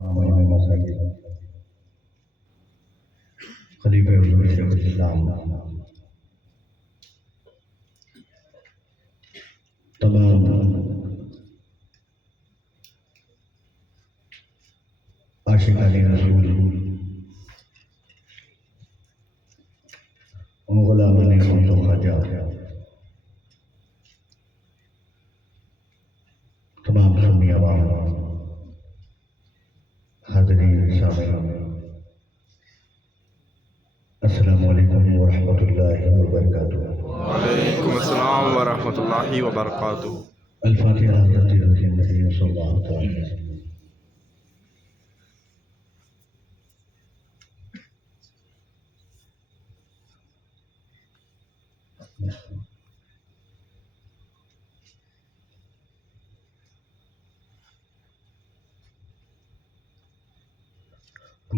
امام مساجد خلیفہ حضور شیخ الاسلام، تمام عاشقان رسول، غلامان غوث و خواجہ، تمام سنی عوام، حاضرین سامعین، السلام علیکم ورحمۃ اللہ وبرکاتہ۔ وعلیکم السلام ورحمۃ اللہ وبرکاتہ۔ الفاتحہ حضرت روح النبی صلی اللہ علیہ وسلم۔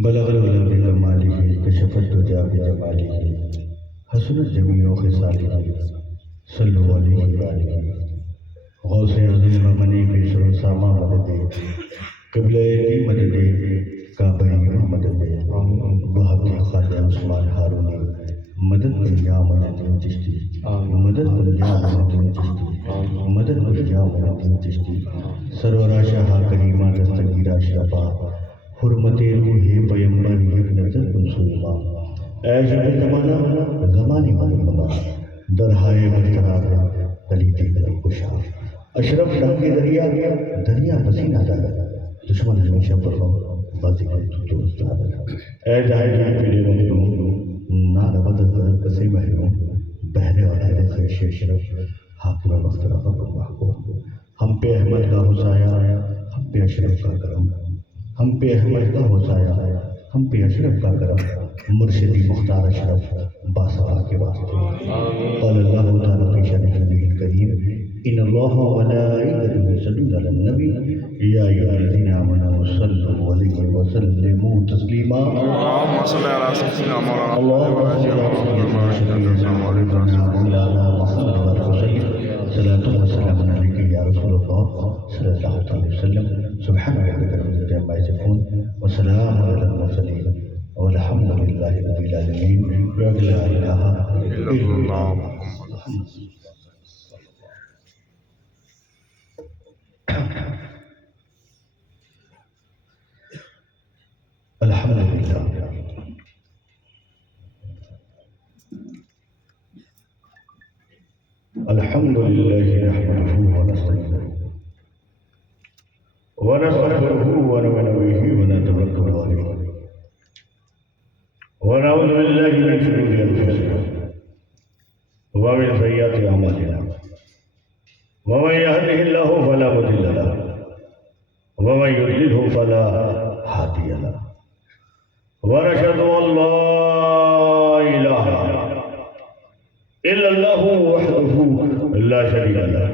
بلغ العلا بکمالہ، کشف الدجیٰ بجمالہ، حسنت جمیع خصالہ، صلوا علیہ وآلہ۔ غوث اعظم منی بشر و ساما مدد، قبلہ کی مدد، کعبہ مدد، وہاب کے خواجہ عثمان ہارونی مدد کن یا معین چشتی، مدد کن یا معین چشتی، مدد کن یا معین چشتی، سرورا شاہ کریمہ دستگیرہ شرفا، حرمت روح پیمبر یک نظر کن سلما، اے شب زمانہ زمانی معلومہ، درہائے برقرار پلیتی قدم کشا، اشرف رنگ دریا دریا پسینہ دادا، دشمن ہمیشہ پر بازی کر تو استاد، اے جائے جائے پیلے مہنوں نار بدل درد کسی مہنوں، بہرے والے خیش اشرف حاکم وقت رفا پر محکوم، ہم پہ احمد کا حسایا، ہم پہ اشرف کا کرم، ہم پہ احمد کا حسایا، ہم پہ اشرف کا کرم، مرشدی مختار اشرف باسوا کے واسطے۔ قال اللہ تعالیٰ فی شأن نبی الکریم، ان اللہ وملائکتہ یصلون علی النبی یا ایھا الذین آمنوا صلوا علیہ وسلموا تسلیما۔ اللہم صلی علی سیدنا مولانا اللهم صل على سيدنا مولانا محمد وسلم، صلاة وسلام عليك يا رسول الله صلى الله عليه وسلم، سبحان ربك رب العزة عما يصفون وسلام على المرسلين والحمد لله رب العالمين، لا إله إلا الله محمد۔ الحمد للہ، الحمد للہ نحمده ونستعینه ونستغفره ونؤمن به ونتوکل علیہ ونعوذ باللہ من شرور انفسنا ومن سیئات اعمالنا، ومن يهده الله فلا مضل له ومن يضلله فلا هادي له، ونشهد ان لا اله الا الله وحده لا شريك له،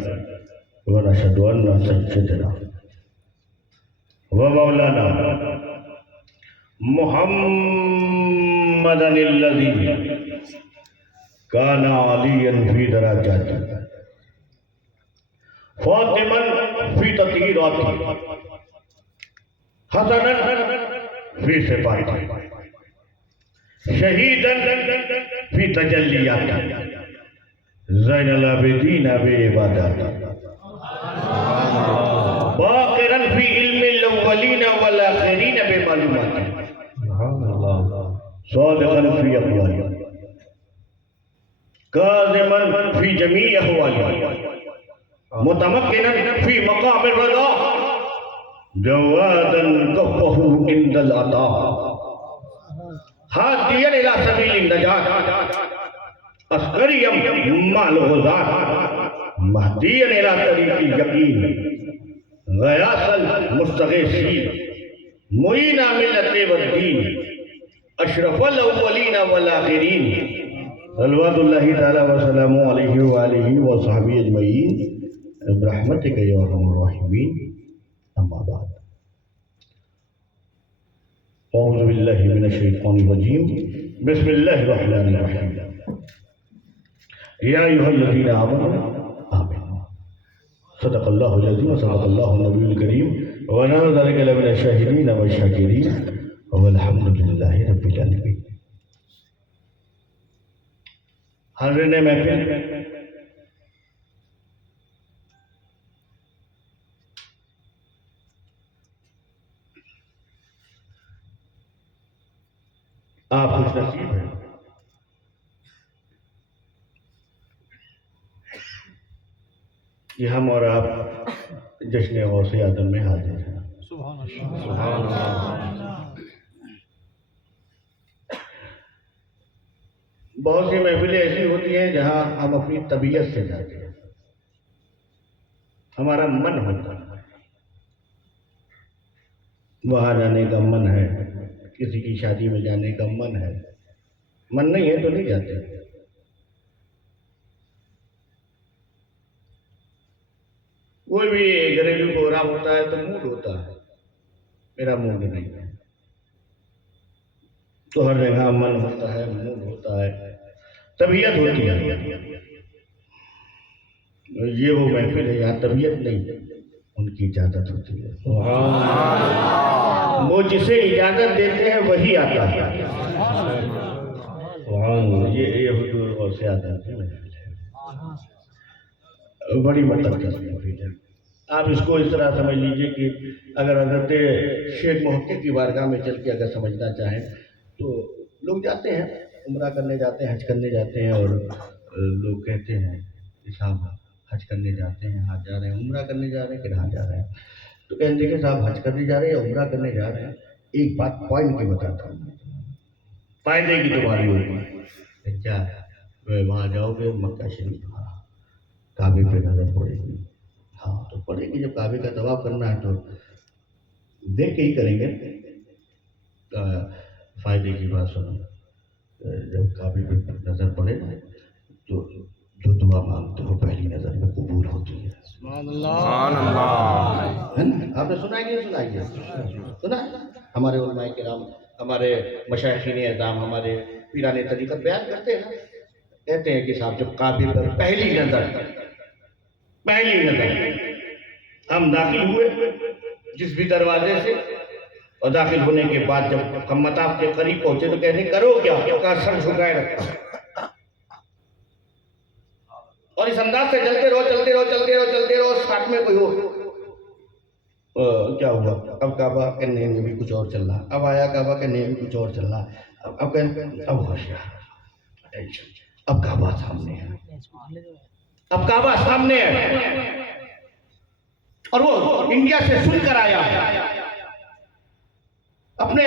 ونشهد ان سيدنا ومولانا محمدا الذي كان عليا في درجاته، فاطما في تطهيراته، حسنا في صفاته، شهيدا في تجلياته، زين العابدين بعباداته، باقرا في علم الاولين والاخرين بمعلوماته، صادقا في اقواله، كاظما في جميع احواله، متمكنا في مقام الرضا، جوادا كفه عند العطاء، هاديا الى سبيل النجاة، عسكريا مع الغزاة، مهديا الى طريق اليقين، غياث المستغيثين، معين ملة والدين، اشرف الاولين والاخرين، صلوات اللہ تعالی وسلامہ علیہ وآلہ وصحبہ اجمعین برحمتک یا ارحم الراحمین، اما بعد، اعوذ باللہ من الشیطان الرجیم، بسم اللہ الرحمن الرحیم، یا ایھا الذین آمنوا آمین، صدق اللہ العظیم، صدق اللہ النبی الکریم، ونحن ذلك لمن الشاهدين والشاكرين والحمد لله رب العالمين. حاضرین محفل، آپ خوش نصیب ہیں کہ ہم اور آپ جشن غوث اعظم میں حاضر ہیں. سبحان اللہ. بہت سی محفلیں ایسی ہوتی ہیں جہاں ہم اپنی طبیعت سے جاتے ہیں، ہمارا من ہوتا ہے، وہاں جانے کا من ہے، کسی کی شادی میں جانے کا من ہے. من نہیں ہے تو نہیں جاتے. کوئی بھی گھریلو پروگرام ہوتا ہے تو موڈ ہوتا ہے، میرا موڈ نہیں ہے. تو ہر جگہ من ہوتا ہے، موڈ ہوتا ہے، طبیعت ہوتی ہے. یہ وہ محفل ہے یہاں طبیعت نہیں، ان کی اجازت ہوتی ہے. وہ جسے اجازت دیتے ہیں وہی آتا ہے. یہ حضور غوث اعظم کی محفل ہے، بڑی مقدس محفل ہے. آپ اس کو اس طرح سمجھ لیجئے کہ اگر حضرت شیخ محقق کی بارگاہ میں چل کے اگر سمجھنا چاہیں تو لوگ جاتے ہیں، عمرہ کرنے جاتے ہیں، حج کرنے جاتے ہیں، اور لوگ کہتے ہیں کہ صاحب حج کرنے جاتے ہیں، ہاں جا رہے ہیں، عمرہ کرنے جا رہے ہیں، کہاں جا رہے ہیں؟ تو کہتے ہیں کہ صاحب حج کرنے جا رہے ہیں یا عمرہ کرنے جا رہے ہیں. ایک بات پوائنٹ کی بتاتا ہوں، فائدے کی تمہاری ہوگی. کیا وہاں جاؤ گے مکہ شریف، کعبے پہ نظر پڑے گی. ہاں تو پڑے گی، جب کعبے کا طواف کرنا ہے تو دیکھ کے ہی کریں گے. فائدے کی بات سنو، جب کعبے پہ نظر پڑے نا تو جو دعا مانگتے ہو پہلی نظر میں قبول ہوتی ہے. سبحان اللہ. آپ نے سنا ہے کہ نہیں سنا ہے؟ سنا ہے. ہمارے علماء کرام، ہمارے مشائخین اعظام، ہمارے پیران طریقت بیان کرتے ہیں، کہتے ہیں کہ صاحب جب کعبے پر پہلی نظر ہم داخل ہوئے جس بھی دروازے سے، اور داخل ہونے کے بعد جب ہم مطاف کے قریب پہنچے تو کہنے کرو کیا؟ کہا سر جھکائے رکھا. اور اس انداز سے چلتے رہو، ساتھ میں کوئی ہو. کیا ہوا؟ اب کعبہ کرنے میں بھی کچھ اور چل رہا، اب آیا کعبہ کرنے میں بھی کچھ اور چل رہا. اب ہوشیار، اب کعبہ سامنے ہے، اور وہ انڈیا سے سن کر آیا ہے، اپنے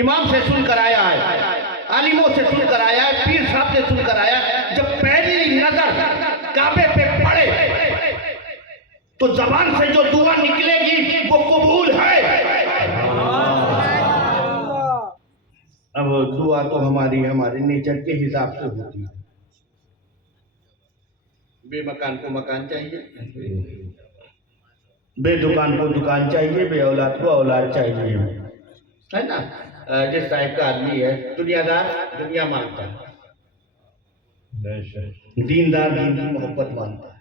امام سے سن کر آیا ہے، عالموں سے سن کر آیا ہے، پیر صاحب سے سن کر آیا ہے. جب پہلی نظر کعبے پہ پڑے تو زبان سے جو دعا نکلے گی وہ قبول ہے. اب دعا تو ہمارے نیچر کے حساب سے ہوتی ہے. بے مکان کو مکان چاہیے، بے دکان کو دکان چاہیے، بے اولاد کو اولاد چاہیے، ہے نا. جس ٹائپ کا آدمی ہے، دنیا دار دنیا مانگتا ہے، دیندار دین کی محبت مانگتا ہے.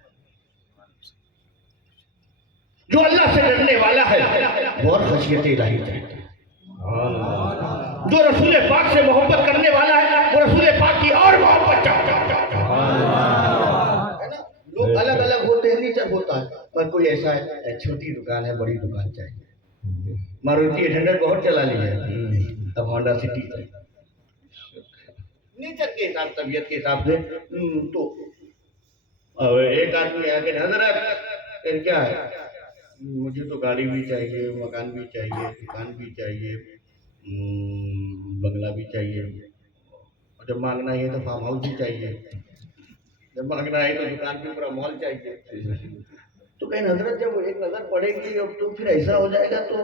جو اللہ سے ڈرنے والا ہے وہ اور خشیت الہی چاہتا ہے. جو رسول پاک سے محبت کرنے والا ہے وہ رسول پاک کی اور محبت چاہتا ہے. لوگ الگ الگ ہوتے ہیں، نیچر ہوتا ہے، پر کوئی ایسا ہے چھوٹی دکان ہے، بڑی دکان چاہیے. ماروتی 800 بہت چلا لی ہے، اب ہونڈا سٹی چاہیے. نیچر کے حساب، طبیعت کے حساب سے. تو ایک آدمی آ کے حضرت کیا ہے، مجھے تو گاڑی بھی چاہیے، مکان بھی چاہیے، دکان بھی چاہیے، بنگلہ بھی چاہیے، اور جب مانگنا ہے تو فارم ہاؤس بھی چاہیے، جب مانگنا ہے تو دکان بھی پورا مال چاہیے. تو کہیں حضرت جب ایک نظر پڑے گی تو پھر ایسا ہو جائے گا تو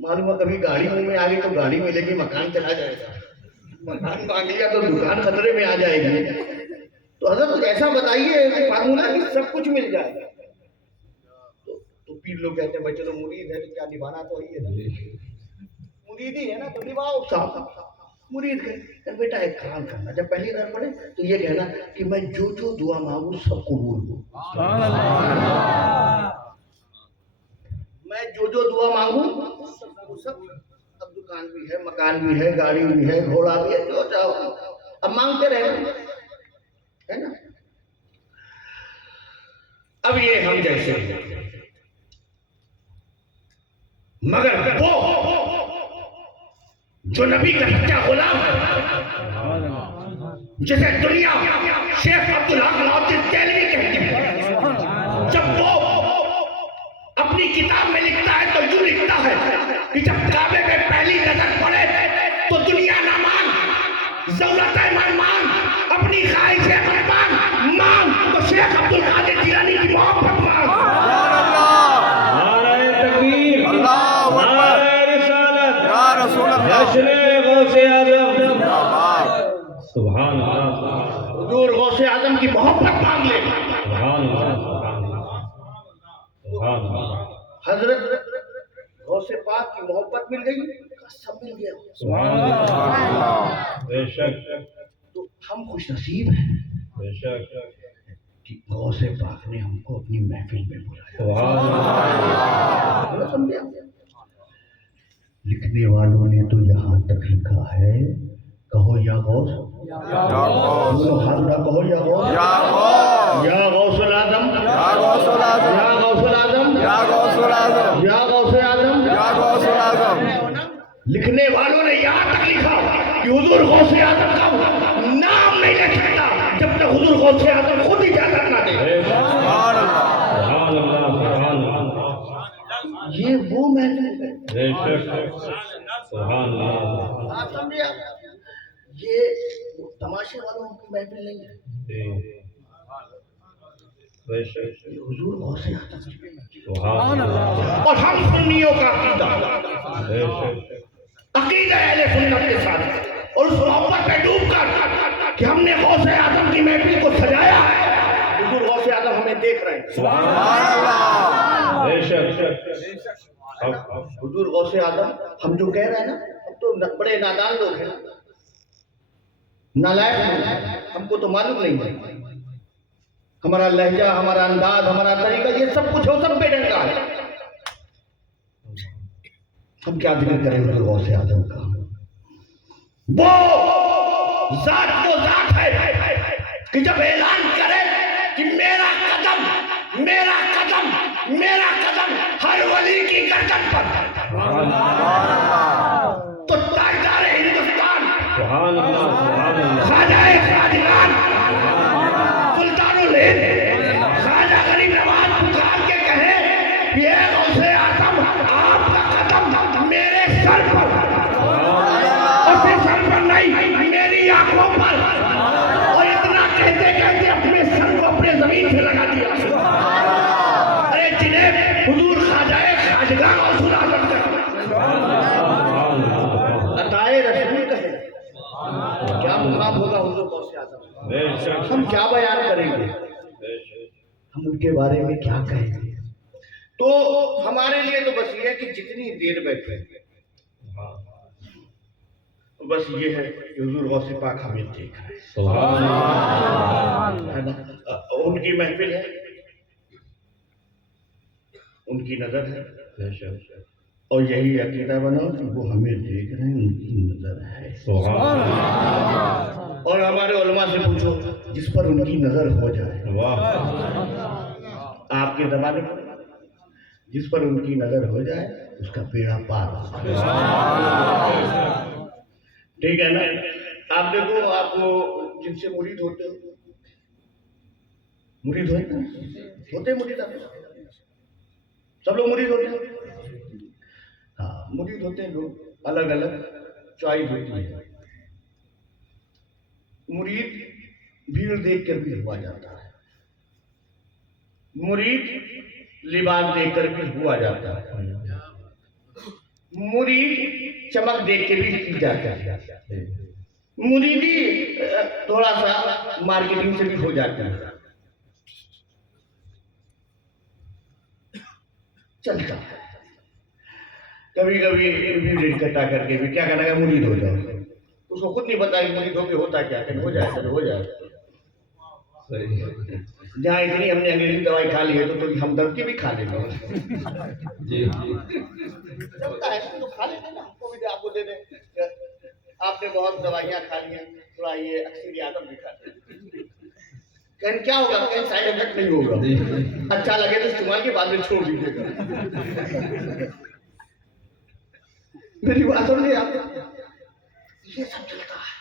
معلوم ہے کبھی گاڑی میں آ گئی تو گاڑی ملے گی، مکان چلا جائے گا، مکان مانگ لیا تو دکان خطرے میں آ جائے گی. تو حضرت کچھ ایسا بتائیے فارمولا کہ سب کچھ مل جائے. تو پیر لوگ کہتے ہیں بھائی چلو مرید ہے تو کیا نبھانا تو ہی ہے نا، مرید ہی ہے نا تو نبھاؤ صاحب. مرید کہ بیٹا ایک کام کرنا، جب پہلی بار پڑھے تو یہ کہنا کہ میں جو دعا مانگوں سب قبول ہو. میں جو دعا مانگوں وہ سب، اب دکان بھی ہے، مکان بھی ہے، گاڑی بھی ہے، گھوڑا بھی ہے، جو چاہو اب مانگتے رہے ہے نا. اب یہ ہم جیسے ہیں، مگر وہ جو نبی کا سچا غلام ہے، جسے دنیا شیخ عبدالحق لاہوری دہلوی کہتے ہیں، جب وہ اپنی کتاب میں لکھتا ہے تو یوں لکھتا ہے کہ جب کعبے میں پہلی نظر پڑے تو دنیا نہ مان، ضرورت من مان، اپنی خواہش من مان، تو شیخ عبدالقادر جیلانی کی محبت مان. نعرہ تکبیر، اللہ اکبر، نعرہ رسالت، یا رسول اللہ، جشن غوث اعظم. سبحان اللہ، حضور غوث اعظم کی محبت مانگ لے. سبحان اللہ، سبحان اللہ، حضرت غوث پاک کی محبت مل گئی، سب مل گیا. سبحان اللہ. بے شک، تو ہم خوش نصیب ہیں بے شک، کہ غوث پاک نے ہم کو اپنی محفل میں بلایا. سبحان اللہ. بڑا سمجھا. لکھنے والوں نے تو یہاں تک لکھا ہے، کہو یا غوث، حضرت کہو یا غوث، یا غوث العظم، یا غوث العظم، یا غوث العظم، یا غوث العظم، یا غوث اعظم. یا غوث العظم. لکھنے والوں نے یہاں تک لکھا کہ حضور غوث اعظم کا نام نہیں لے سکتا جب تک حضور غوث اعظم خود اجازت نہ دے. سبحان اللہ، سبحان اللہ، سبحان اللہ. یہ وہ محفل ہے. بے شک، سبحان اللہ. آپ سمجھے؟ یہ تماشے والوں کی محفل نہیں ہے، جی، بے شک، یہ حضور غوث اعظم. سبحان اللہ. اور ہم سنیوں کا عقیدہ، بے شک، عقیدہ اہل سنت کے ساتھ اور اس محبت میں ڈوب کر کہ ہم نے غوث اعظم کی محفل کو سجایا ہے. حضور غوث اعظم ہمیں دیکھ رہے ہیں. سبحان اللہ، بے شک. حضور غوث اعظم ہم جو کہہ رہے ہیں نا، ہم تو بڑے نادان لوگ ہیں، نالائق ہیں، ہم کو تو معلوم نہیں ہے. ہمارا لہجہ، ہمارا انداز، ہمارا طریقہ، یہ سب کچھ ہو سب بے ڈنگا ہے. ہم کیا ذکر کریں حضور غوث اعظم کا؟ وہ ذات وہ ذات ہے کہ جب اعلان کرے کہ میرا قدم، میرا قدم، میرا قدم ہر ولی کی گردن پر، تو تاجدار ہندوستان، سبحان اللہ، سبحان اللہ. خواجہ خواجگان، سلطان الہند، خواجہ غریب نواز پکار کے کہے کہ اے غوث اعظم، آپ کا قدم میرے سر پر، اور صرف سر پر نہیں، میری آنکھوں پر. اور اتنا کہتے کہتے اپنے سر کو اپنے زمین سے لگا دیا. ارے جنہیں حضور خواجہ خواجگان اور سلطان عطائے رسول کہے، کیا مقام ہوگا حضور غوث اعظم؟ بے شک، ہم کیا بیان کریں گے، بے شک. ہم ان کے بارے میں کیا کہیں گے؟ تو ہمارے لیے تو بس یہ ہے کہ جتنی دیر بیٹھے بس یہ ہے کہ حضور غوث پاک ہمیں دیکھ رہے ہیں. سبحان اللہ. ہے نا؟ ان کی محفل ہے، ان کی نظر ہے، بے شک، اور یہی عقیدہ بناؤ کہ وہ ہمیں دیکھ رہے ہیں، ان کی نظر ہے. سبحان اللہ. اور ہمارے علماء سے پوچھو جس پر ان کی نظر ہو جائے، واہ، آپ کے زمانے میں جس پر ان کی نظر ہو جائے اس کا بیڑا پار. ٹھیک ہے نا؟ آپ دیکھو، آپ جن سے مرید ہوتے ہو، مرید ہوتے مرید، آپ سب لوگ مرید ہوتے ہیں. ہاں، مرید ہوتے ہیں لوگ، الگ الگ چوائس ہوتی ہے. مرید بھیڑ دیکھ کر بھی ہوا جاتا ہے، مرید لباس دیکھ کر بھی ہوا جاتا ہے، مرید چمک دیکھ کے بھی کی جاتا ہے، مریدی تھوڑا سا مارکیٹنگ سے بھی ہو جاتا ہے. چلتا ہے کبھی کبھی اکٹھا کر کے بھی کیا کہنا ہے مرید ہو جاؤ. اس کو خود نہیں پتا کہ مرید ہو کے ہوتا کیا، ہو جائے. صحیح جہاں اتنی ہم نے انگریزی دوائی کھا لی ہے تو ہمدرد کی بھی کھا لیں گے. جی چلتا ہے تو کھا لیتے نا, ہم کو بھی آپ کو دے دیں. آپ نے بہت دوائیاں کھا لی ہیں, تھوڑا یہ اکثر آدم بھی کھاتے ہیں. کہیں کیا ہوگا, کہیں سائڈ افیکٹ نہیں ہوگا. اچھا لگے تو استعمال کے بعد میں چھوڑ دیجیے گا. میری بات سمجھے آپ, یہ سب چلتا ہے.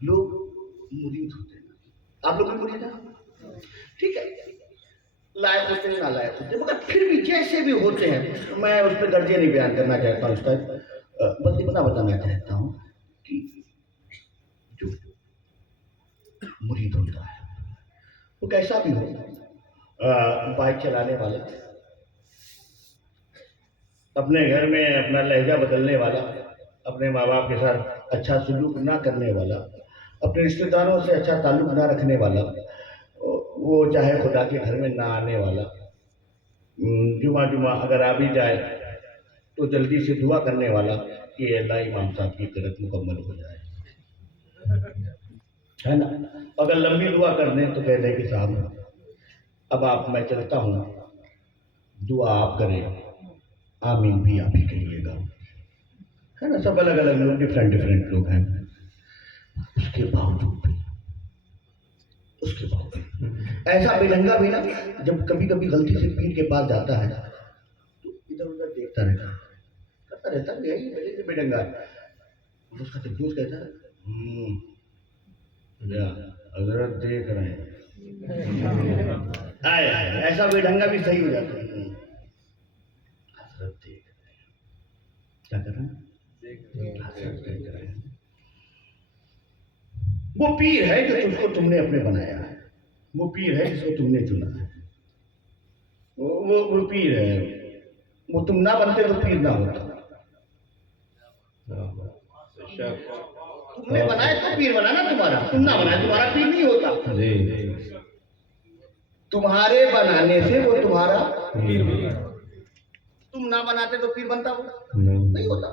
لوگ مرید ہوتے ہیں, آپ لوگ بھی مرید ہیں, ٹھیک ہے, لائق ہوتے ہیں, نالائق ہوتے ہیں, مگر پھر بھی جیسے بھی ہوتے ہیں, میں اس پہ درجے نہیں بیان کرنا چاہتا ہوں. اس کا بس اتنا بتانا چاہتا ہوں کہ جو مرید ہوتا ہے وہ کیسا بھی ہو, بائک چلانے والا, اپنے گھر میں اپنا لہجہ بدلنے والا, اپنے ماں باپ کے ساتھ اچھا سلوک نہ کرنے والا, اپنے رشتہ داروں سے اچھا تعلق نہ رکھنے والا, وہ چاہے خدا کے گھر میں نہ آنے والا, جمعہ اگر آ بھی جائے تو جلدی سے دعا کرنے والا کہ اللہ امام صاحب کی قرت مکمل ہو جائے, ہے نا. اگر لمبی دعا کر دیں تو کہتے ہیں کہ صاحب اب آپ, میں چلتا ہوں, دعا آپ کریں, آمین بھی آپ ہی کہیے گا, ہے نا. سب الگ الگ لوگ, ڈفرینٹ لوگ ہیں. اس کے باوجود ایسا بے ڈنگا بھی نا, جب کبھی کبھی غلطی سے پیر کے پاس جاتا ہے تو ادھر ادھر دیکھتا رہتا, کرتا رہتا ہے, یہی وجہ سے بے ڈنگا ہے. اس کا دوست کہتا ہے حضرت دیکھ رہے ہیں, ایسا بے ڈنگا بھی صحیح ہو جاتا ہے. حضرت دیکھ رہے ہیں, کیا کر رہے ہیں, حضرت دیکھ رہے ہیں. وہ پیر ہے جو تم کو تم نے اپنے بنایا ہے, وہ پیر ہے جس کو تم نے چنا ہے, وہ پیر ہے. وہ تم نہ بنتے تو پیر نہ ہوتا. تم نے بنائے تو پیر بنا نا تمہارا, تم نہ بنائے تمہارا پیر نہیں ہوتا. تمہارے بنانے سے وہ تمہارا پیر بنا. تم نہ بناتے تو پیر بنتا وہ نہیں ہوتا.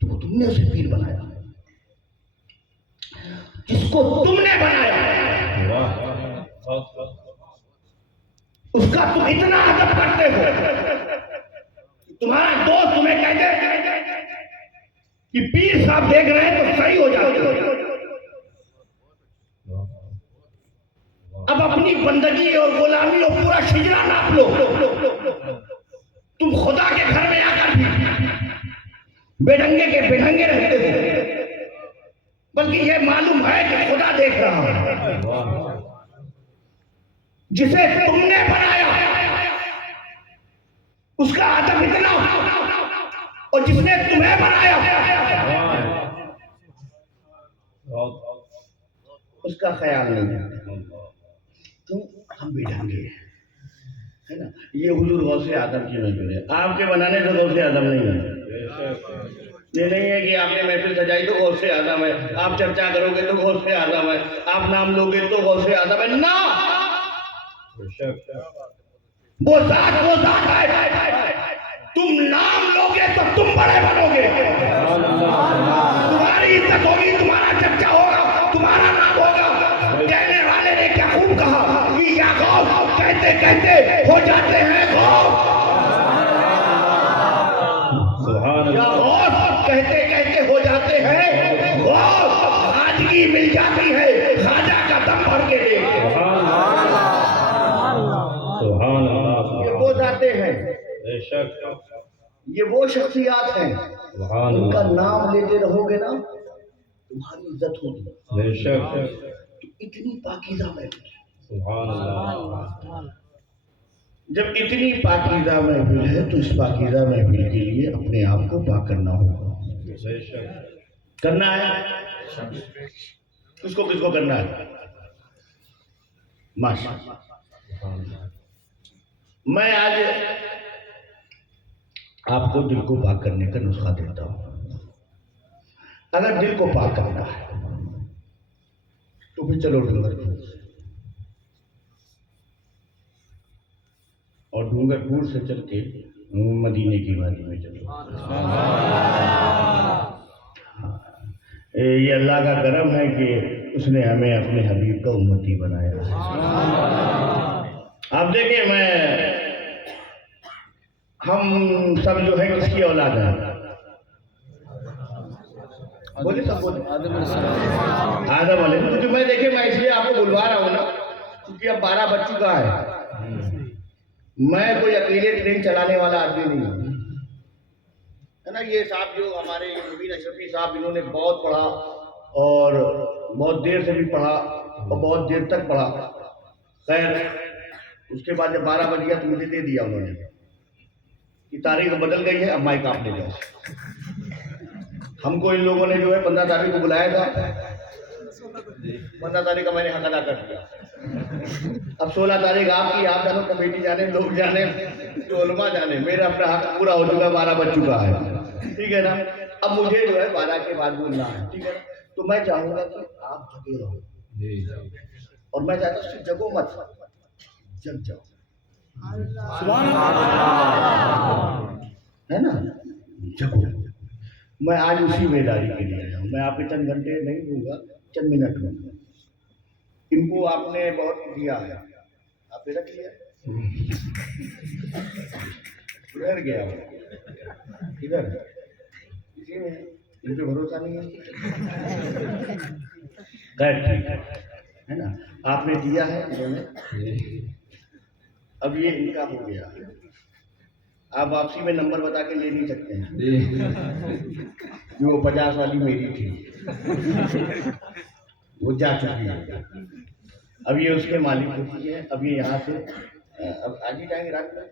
تو تم نے اسے پیر بنایا, جس کو تم نے بنایا اس کا تم اتنا ادب کرتے ہو. تمہارا دوست تمہیں کہتے کہ پیر صاحب دیکھ رہے ہیں تو صحیح ہو جاتے. اب اپنی بندگی اور غلامی اور پورا شجرا ناپ لو. تم خدا کے گھر میں آ کر بھی بے ڈنگے کے بے ڈنگے رہتے ہو, بلکہ یہ معلوم ہے کہ خدا دیکھ رہا ہے. جسے تم نے بنایا اس کا ادب اتنا, اور جس نے تمہیں بنایا اس کا خیال نہیں ہے. تم ہم بھی ڈھنگے ہیں, ہے نا. یہ حضور غوث اعظم کی محفل ہے, آپ کے بنانے سے غوث اعظم نہیں ہے. یہ نہیں ہے کہ آپ نے محفل سجائی تو غوث اعظم ہے, آپ چرچا کرو گے تو غوث اعظم ہے, آپ نام لو گے تو غوث اعظم ہے. نہ, وہ ذات ہے. تم نام لو گے تو تم بڑے بنو گے, تمہاری عزت ہوگی, تمہارا چرچا ہوگا, تمہارا نام ہوگا. کہنے والے نے کیا خوب کہا کہ یا غوث کہتے کہتے ہو جاتے ہیں غوث. یا غوث کہتے کہتے ہو جاتے ہیں غوث. خواجگی مل جاتی ہے خواجہ کا دم بھر کے دے. یہ وہ ذاتیں ہیں, یہ وہ شخصیات ہیں, ان کا نام لیتے رہو گے نا تمہاری عزت ہوگی. اتنی پاکیزہ محفل, جب اتنی پاکیزہ محفل ہے تو اس پاکیزہ محفل کے لیے اپنے آپ کو پاک کرنا ہوگا. کرنا ہے کس کو کرنا ہے. ماشاء اللہ. میں آج آپ کو دل کو پاک کرنے کا نسخہ دیتا ہوں. اگر دل کو پاک کرنا ہے تو پھر چلو ڈونگر پور, اور ڈونگر پور سے چل کے مدینے کی وادی میں چلو. یہ اللہ کا کرم ہے کہ اس نے ہمیں اپنے حبیب کا امتی بنایا ہے۔ آپ دیکھیں ہم سب جو ہے کس کی اولاد ہیں؟ بولے سب بولے آدم علیہ السلام۔ کیونکہ میں دیکھیں میں اس لیے آپ کو بلوا رہا ہوں نا، کیونکہ اب 12 بج چکا ہے، میں کوئی اکیلے ٹرین چلانے والا آدمی نہیں ہوں، ہے نا۔ یہ صاحب جو ہمارے مبین اشرفی صاحب، انہوں نے بہت پڑھا اور بہت دیر سے بھی پڑھا اور بہت دیر تک پڑھا۔ خیر اس کے بعد جب 12 بج گیا تو مجھے دے دیا انہوں نے کہ تاریخ بدل گئی ہے، اب مائک آپ لے جاؤ۔ ہم کو ان لوگوں نے جو ہے 15 تاریخ کو بلایا تھا، 15 تاریخ کا میں نے حق ادا کر دیا۔ اب 16 تاریخ آپ کی، آپ جانو، کمیٹی جانے، لوگ جانے، جو علماء جانے، میرا اپنا حق پورا ہو چکا ہے، 12 بج چکا ہے، ٹھیک ہے نا۔ اب مجھے جو ہے 12 کے بعد بولنا ہے، ٹھیک ہے نا۔ تو میں چاہوں گا کہ آپ جگے رہو، اور میں چاہتا ہوں صرف جگو مت، جگ جاؤ، ہے نا، جگو۔ میں آج اسی بیداری کے لیے آیا ہوں، میں آپ کے چند گھنٹے نہیں دوں گا، چند منٹ لوں گا۔ ان کو آپ نے بہت دیا ہے، آپ نے رکھ لیا، ادھر گیا ادھر، اسی میں ان پہ بھروسہ نہیں ہے، خیر ٹھیک ہے نا۔ آپ نے دیا ہے انہوں نے، اب یہ ان کا ہو گیا، آپ واپسی میں نمبر بتا کے لے نہیں سکتے ہیں، کہ وہ 50 والی میری تھی، وہ جا چکی ہے، اب یہ اس کے مالک ہوتی ہے۔ اب یہ یہاں سے اب آج ہی جائیں گے، رات میں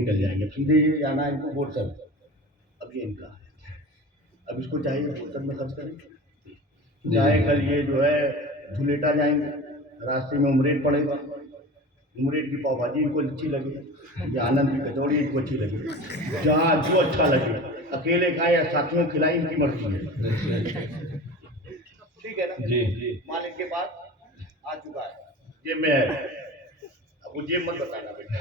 نکل جائیں گے، سیدھے یہ جانا ہے ان کو بورسل، اب یہ ان کا ہے، اب اس کو چاہیے بورسل میں خرچ کریں، چاہے کل یہ جو ہے جھولیٹا جائیں گے، راستے میں امریٹ پڑے گا، امریٹ کی پاؤ بھاجی ان کو اچھی لگے، یا آنند کی کچوڑی ان کو اچھی لگے، جہاں جو اچھا لگے، اکیلے کھائیں یا ساتھیوں کھلائیں، ان کی مرضی ہے، ٹھیک ہے نا۔ جی مالک کے پاس آ چکا ہے، جیب میں ہے، اب وہ جیب مت بتانا بیٹا،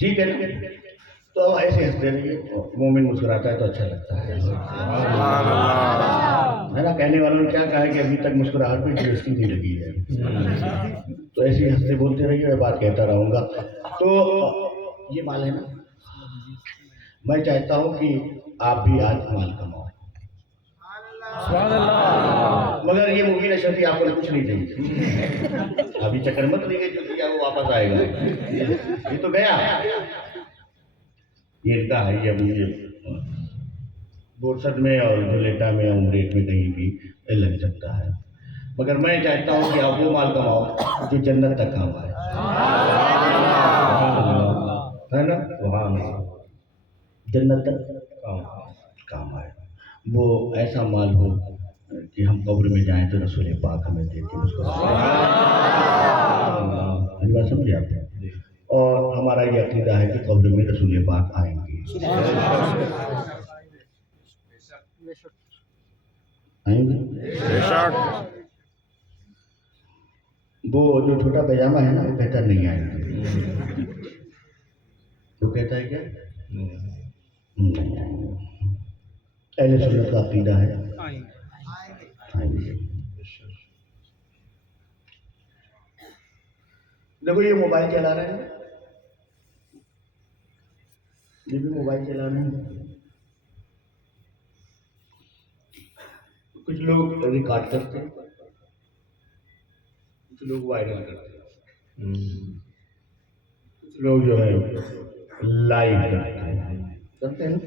ٹھیک ہے نا۔ تو ایسے ہنستے رہیے، مومن مسکراتا ہے تو اچھا لگتا ہے نا۔ کہنے والوں نے کیا کہا ہے کہ ابھی تک مسکراہٹ پہ GST نہیں لگی ہے، تو ایسے ہی ہنستے بولتے رہیے، میں بات کہتا رہوں گا۔ تو یہ مال ہے نا، میں چاہتا ہوں کہ آپ بھی آج مال کماؤ، مگر یہ مبین اشرفی آپ کو کچھ نہیں چاہیے، ابھی چکر مت لیجیے، جو دیا وہ واپس آئے گا، یہ تو گیا، یہ کا ہے، یہ ابھی یہ بورسد میں اور جولیٹا میں امریٹ میں کہیں بھی لگ سکتا ہے، مگر میں چاہتا ہوں کہ آپ وہ مال کماؤ جو جنت تک کام آئے، ہے نا، وہاں جنت تک کام آئے، وہ ایسا مال ہو کہ ہم قبر میں جائیں تو رسول پاک ہمیں دیتے ہیں، اس کو بات سمجھے آپ، اور ہمارا یہ عقیدہ ہے کہ قبر میں رسول پاک آئیں گے، آئیں گے، وہ جو چھوٹا پیجامہ ہے نا، وہ کہتا نہیں آئیں گے، وہ کہتا ہے کیا نہیں آئیں گے، اہل سنت کا عقیدہ ہے آئیں گے۔ دیکھو یہ موبائل چلا رہے ہیں، یہ بھی موبائل چلا رہے ہیں، کچھ لوگ ریکارڈ کرتے ہیں، کچھ لوگ وائرل کرتے ہیں، کچھ لوگ جو ہے لائیو کرتے ہیں۔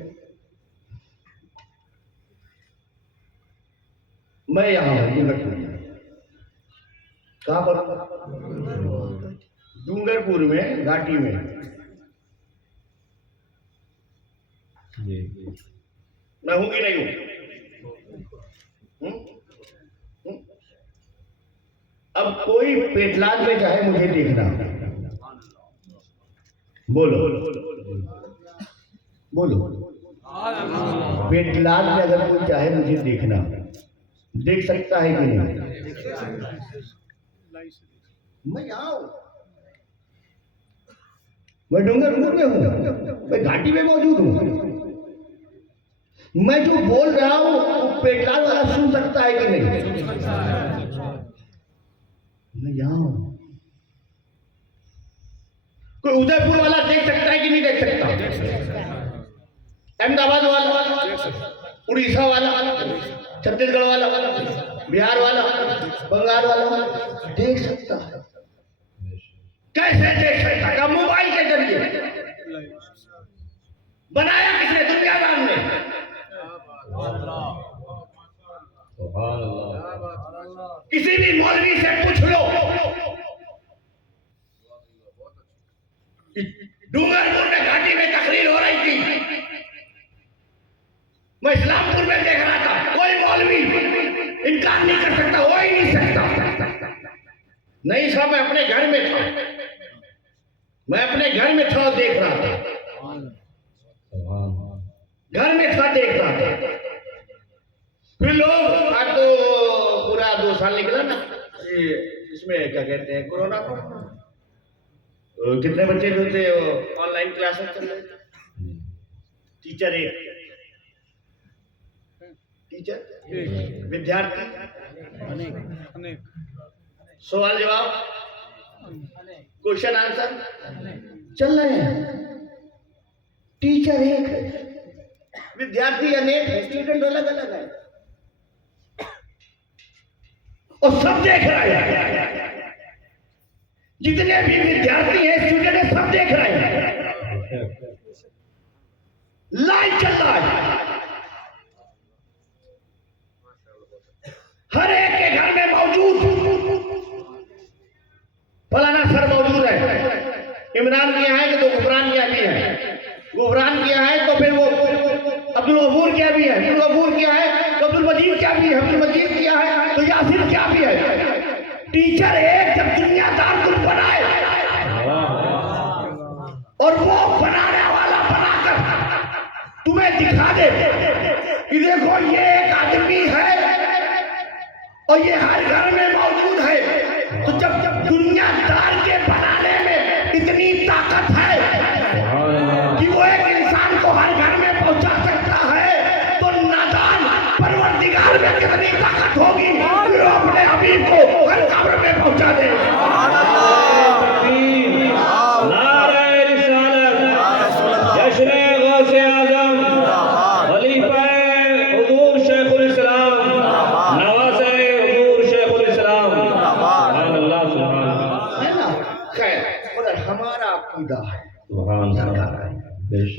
میں یہاں ہوں ڈونگر پور میں، کہاں پر؟ ڈونگر پور میں، گھاٹی میں، میں ہوں کہ نہیں ہوں؟ اب کوئی پیٹلاج میں چاہے مجھے دیکھنا، بولو بولو، پیٹلاج میں اگر کوئی چاہے مجھے دیکھنا، دیکھ سکتا ہے کہ نہیں؟ میں یہاں ہوں، میں ڈونگر پور میں ہوں، میں گھاٹی میں موجود ہوں، میں جو بول رہا ہوں وہ پیٹلال والا سن سکتا ہے کہ نہیں؟ میں یہاں ہوں. کوئی ادے پور والا دیکھ سکتا ہے کہ نہیں دیکھ سکتا؟ احمد آباد والا، اڑیسہ والا، چھتیس گڑھ والا، بہار والا، بنگال والا دیکھ سکتا ہے. کیسے دیکھ سکتا ہے؟ موبائل کے ذریعے. بنایا کس نے؟ دنیا دار نے. کسی بھی مولوی سے پوچھ لو ڈونگر پور میں گھاٹی میں تقریر ہو رہی تھی، میں اسلام پور میں دیکھ رہا تھا. کوئی مولوی انکار نہیں کر سکتا، ہو ہی نہیں سکتا. نہیں صاحب، میں اپنے گھر میں تھا، میں اپنے گھر میں تھا اور دیکھ رہا تھا. گھر میں تھا، دیکھ رہا تھا. پھر لوگ آج تو پورا 2 سال نکلا نا اس میں، کیا کہتے ہیں، کورونا کو. کتنے بچے جو تھے آن لائن کلاسز چل رہے تھے. ٹیچر ایک، ودیارتھی سوال جواب، کوشچن آنسر چل رہے ہیں. ٹیچر ایک ہے، ودیارتھی انیک ہے، اسٹوڈنٹ الگ الگ ہے، اور سب دیکھ رہے ہیں. جتنے بھی ودیارتھی ہیں، اسٹوڈنٹ ہیں، سب دیکھ رہے ہیں. لائیو چل رہا ہے. ہر ایک کے گھر میں موجود. فلانا سر موجود ہے. عمران کیا ہے کہ تو غفران کیا بھی ہے. غفران کیا ہے تو پھر وہ عبدالغفور کیا بھی ہے. عبدالغفور کیا ہے تو عبدالمجید کیا بھی ہے. عبدالمجید کیا ہے تو یاسر کیا بھی ہے. ٹیچر ایک جب دنیا دار تم بنائے اور وہ بنانے والا بنا کر تمہیں دکھا دے کہ دیکھو یہ ایک آدمی ہے اور یہ ہر گھر میں موجود ہے، تو جب دنیا دار کے بنانے میں اتنی طاقت ہے کہ وہ ایک انسان کو ہر گھر میں پہنچا سکتا ہے، تو نادان پروردگار میں کتنی طاقت ہوگی کہ وہ اپنے حبیب کو ہر قبر میں پہنچا دے.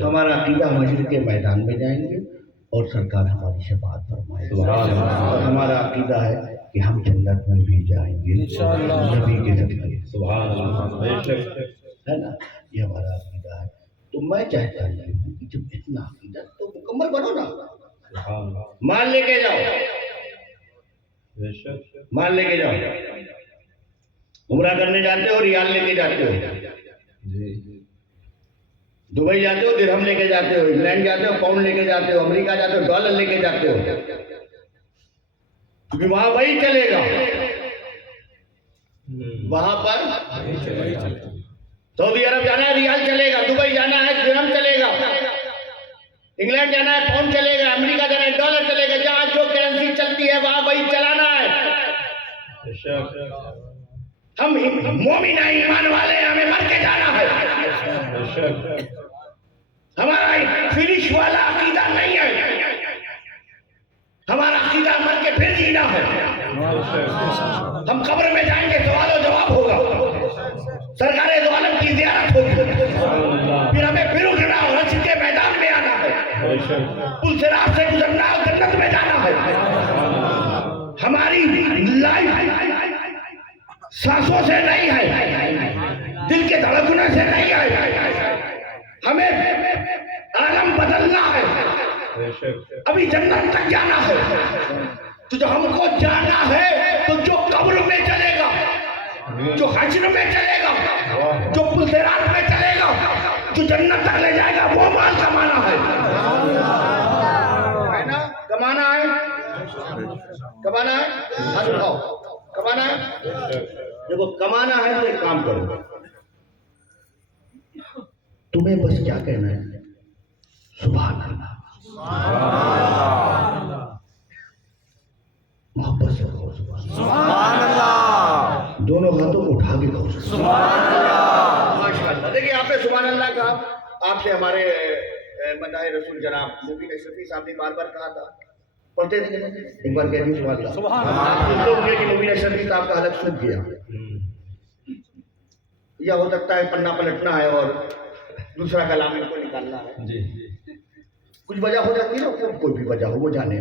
ہمارا عقیدہ مشرق کے میدان میں جائیں گے اور سرکار ہماری شفاعت فرمائے. اور ہمارا عقیدہ ہے کہ ہم جنت میں بھی جائیں گے نبی کے ذریعے. ہے نا، یہ ہمارا عقیدہ ہے. تو میں چاہتا ہوں کہ جب اتنا عقیدہ تو مکمل بنو نا. مال لے کے جاؤ، مال لے کے جاؤ. عمرہ کرنے جاتے ہو ریال لے کے جاتے ہو، دبئی جاتے ہو درہم لے کے جاتے ہو، انگلینڈ جاتے ہو پاؤنڈ لے کے جاتے ہو، امریکہ جاتے ہو ڈالر لے کے جاتے ہو، کیونکہ وہاں وہی چلے گا. وہاں پر سعودی عرب جانا ہے ریال چلے گا، دبئی جانا ہے درہم چلے گا، انگلینڈ جانا ہے پاؤنڈ چلے گا، امریکہ جانا ہے ڈالر چلے گا. جہاں جو کرنسی چلتی ہے وہاں وہی چلانا ہے. ہم مومن ہیں، ایمان والے ہیں، ہمیں مر کے جانا ہے. ہمارا فنش والا عقیدہ نہیں ہے. ہمارا عقیدہ مر کے پھر جینا ہے. ہم قبر میں جائیں گے، سوال و جواب ہوگا، سرکار دو عالم کی زیارت ہوگی، پھر ہمیں پھر اٹھنا اور حشر کے میدان میں آنا ہے، پل صراط سے گزرنا اور جنت میں جانا ہے. ہماری لائف سانسوں سے نہیں ہے، دل کے دھڑکنے سے نہیں ہے. ہمیں عالم بدلنا ہے، ابھی جنت تک جانا ہے. تو جو ہم کو جانا ہے تو جو قبر میں چلے گا، جو حشر میں چلے گا، جو پل صراط میں چلے گا، جو جنت تک لے جائے گا، وہ مال کمانا ہے. کمانا ہے، کمانا ہے. ہاتھ اٹھاؤ. کمانا ہے. دیکھو کمانا ہے تو ایک کام کرو، تمہیں بس کیا کہنا ہے؟ سبحان اللہ. ماشاء اللہ. دیکھیے آپ نے سبحان اللہ کہا. آپ سے ہمارے مداح رسول جناب مفتی اشرفی صاحب نے بار بار کہا تھا, پڑھتے تھے ایک بار کہہ دیں سبحان اللہ. تو یہ کہ مفتی اشرفی صاحب کا حلق سوکھ گیا, یا ہو سکتا ہے پنا پلٹنا ہے اور دوسرا کلام ان کو نکالنا ہے. کچھ وجہ ہو جاتی ہے نا, کوئی بھی وجہ ہو وہ جانے,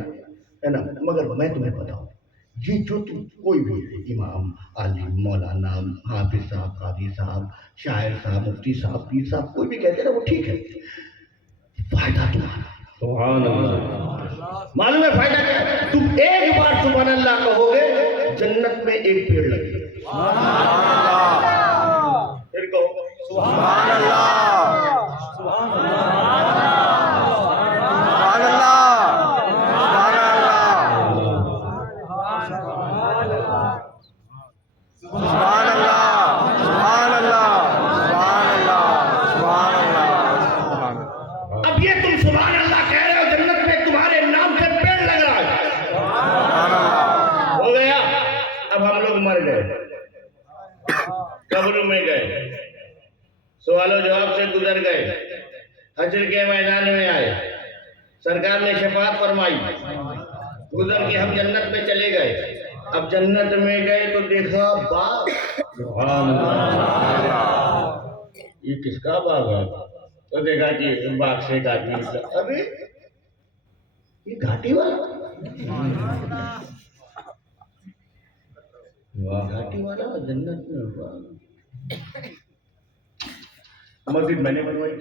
ہے نا. مگر میں تمہیں بتاؤں, یہ جو تم کوئی بھی امام, عالم, مولانا, حافظ صاحب, قاضی صاحب, شاعر صاحب, مفتی صاحب, پیر صاحب, کوئی بھی کہتے ہیں نا وہ ٹھیک ہے, فائدہ تمہارا. سبحان اللہ. معلوم ہے فائدہ کیا ہے؟ تم ایک بار سبحان اللہ کہو گے جنت میں ایک پیڑ لگے گا. پھر کہو سبحان اللہ. سبحان اللہ. قبر میں گئے, سوال و جواب سے گزر گئے, حشر کے میدان میں آئے, سرکار نے شفاعت فرمائی, گزر کے ہم جنت میں چلے گئے. اب جنت میں گئے تو دیکھا باغ. سبحان اللہ. یہ کس کا باغ ہے؟ تو دیکھا کہ باغ سے ایک آدمی نکلا. ابھی یہ گھاٹی والا, گھاٹی والا جنت میں ہوا. مسجد میں نے بنوائی.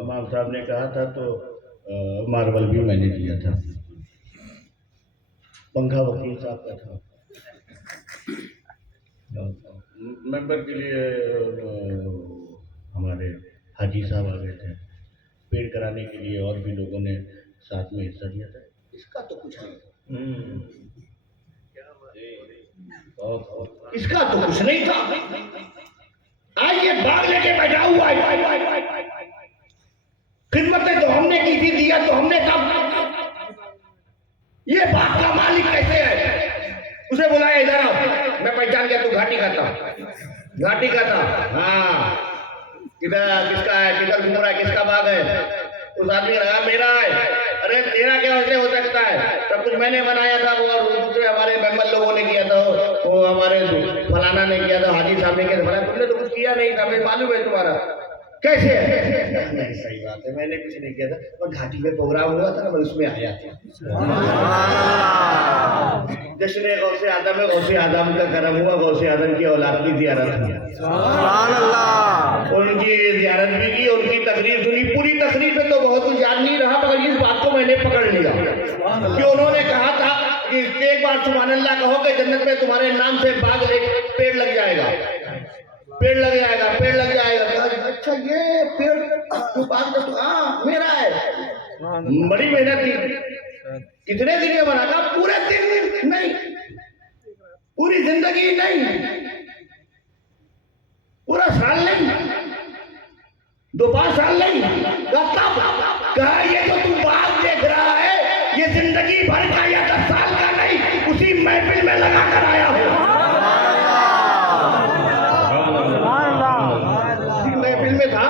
امام صاحب نے کہا تھا تو ماربل بھی میں نے دیا تھا. پنکھا وکیل صاحب کا تھا. ممبر کے لیے ہمارے حاجی صاحب آ گئے تھے. پیڑ کرانے کے لیے اور بھی لوگوں نے ساتھ میں حصہ دیا تھا. اس کا تو کچھ نہیں, اس کا تو کچھ نہیں تھا. آج یہ باغ لے کے بیٹھا ہوا ہے. خدمتیں تو ہم نے کی تھی, دیا تو ہم نے کب. یہ باغ کا مالک کیسے ہے؟ اسے بلایا ادھر آؤ. میں پہچان گیا تو گھاٹی کا تھا. گھاٹی کا تھا. ہاں کدھر کس کا ہے, کدھر گھوم رہا ہے, کس کا باغ ہے؟ اس آدمی نے کہا میرا ہے. ارے تیرا کیا ویسے ہو سکتا ہے, سب کچھ میں نے بنایا تھا, وہ اور دوسرے ہمارے ممبر لوگوں نے کیا تھا, وہ ہمارے فلانا نے کیا تھا, حاجی صاحب نے کیا تھا. تم نے تو کچھ کیا نہیں تھا, مجھے معلوم ہے تمہارا. کیسے ہے؟ نہیں صحیح بات ہے, میں نے کچھ نہیں کیا تھا, اور گھاٹی میں پروگرام ہوا تھا نا, میں اس میں آیا تھا. جشن غوث اعظم ہے, غوث اعظم کا کرم ہوا, غوث اعظم کی اولاد کی زیارت کی. ان کی زیارت بھی کی, ان کی تقریر سنی. پوری تقریر میں تو بہت کچھ یاد نہیں رہا, مگر اس بات کو میں نے پکڑ لیا کہ انہوں نے کہا تھا کہ ایک بار سبحان اللہ کہو کہ جنت میں تمہارے نام سے باغ پیڑ لگ جائے گا, پیڑ لگ جائے گا, پیڑ لگ جائے گا. اچھا یہ پیڑ جو باغ تو ہاں میرا ہے. بڑی محنت کی. کتنے دن میں بنا تھا؟ پورے دن نہیں, پوری زندگی نہیں, پورا سال نہیں, 2-5 سال نہیں. کہا یہ جو تم باغ دیکھ رہا ہے یہ زندگی بھر کا یا 10 سال کا نہیں, اسی محفل میں لگا کر آیا ہوں. محفل میں تھا,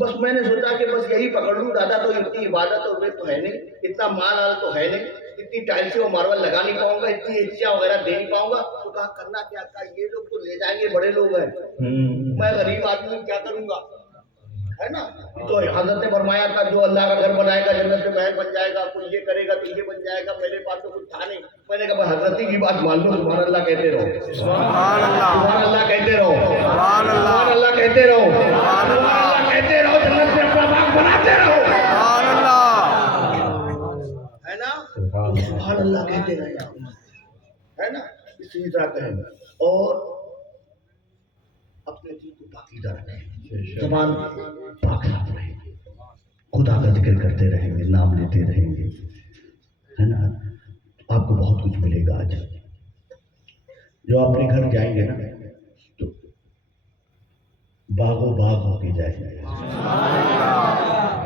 بس میں نے سوچا کہ بس یہی پکڑ لوں. دادا تو اتنی عبادت اور تو ہے نہیں, اتنا مال آل تو ہے نہیں, اتنی ٹائلسیں اور ماربل لگا نہیں پاؤں گا, اتنی ہچیاں وغیرہ دے نہیں پاؤں گا. تو کہا کرنا کیا تھا, یہ لوگ تو لے جائیں گے, بڑے لوگ ہیں, میں غریب آدمی کیا کروں گا, ہے نا. تو حضرت نے فرمایا تھا جو اللہ کا گھر بنائے گا جنت میں محل بن جائے گا, کوئی یہ کرے گا تو یہ بن جائے گا. میرے پاس تو کچھ تھا نہیں. میں نے کہا حضرت کی بات مان لو, سبحان اللہ کہتے رہو, سبحان اللہ کہتے رہو, سبحان اللہ کہتے رہو, سبحان اللہ کہتے رہو, جنت میں اپنا باغ بناتے رہو, ہے نا. سبحان اللہ کہتے رہے, ہے نا. اسی طرح کہیں اور اپنے دل کو پاکیزہ رکھیں, زبان پاک صاف رہے, خدا کا ذکر کرتے رہیں گے, نام لیتے رہیں گے, ہے نا. آپ کو بہت کچھ ملے گا. آج جو اپنے گھر جائیں گے نا تو باغ و باغ ہو کے جائیں گے,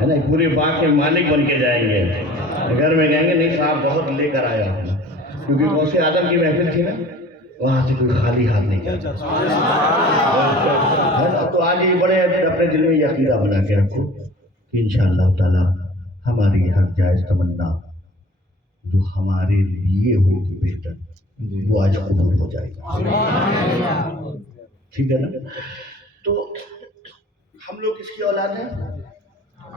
ہے نا. پورے باغ کے مالک بن کے جائیں گے. گھر میں کہیں گے نہیں صاحب بہت لے کر آیا ہوں, کیونکہ غوث اعظم کی محفل تھی نا, وہاں سے کوئی خالی ہاتھ نہیں جاتا ہے نا؟ تو آج یہ بڑے اپنے دل میں یہ عقیدہ بنا کے رکھو کہ انشاءاللہ تعالی ہماری ہر جائز تمنا جو ہمارے لیے ہوگی بہتر وہ آج قبول ہو جائے گا، ٹھیک ہے نا؟ تو ہم لوگ کس کی اولاد ہیں؟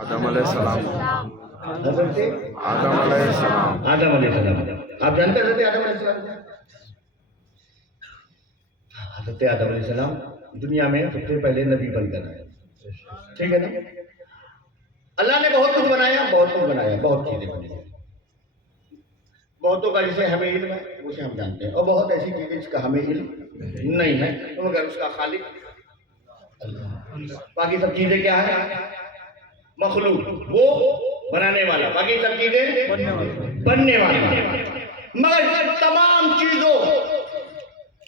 آدم علیہ السلام. حضرت آدم علیہ السلام. آدم علیہ السلام. آپ جانتے ہیں حضرت آدم علیہ السلام؟ حضرت آدم علیہ السلام دنیا میں سب سے پہلے نبی بن کر آئے، ٹھیک ہے نا؟ اللہ نے بہت کچھ بنایا، بہت چیزیں بنی ہیں، بہتوں کا جسے ہمیں علم ہے اسے ہم جانتے ہیں، اور بہت ایسی چیزیں جس کا ہمیں علم نہیں ہے مگر اس کا خالق اللہ. باقی سب چیزیں کیا ہے؟ مخلوق، وہ بنانے والا، باقی سب چیزیں بننے والا. مگر تمام چیزوں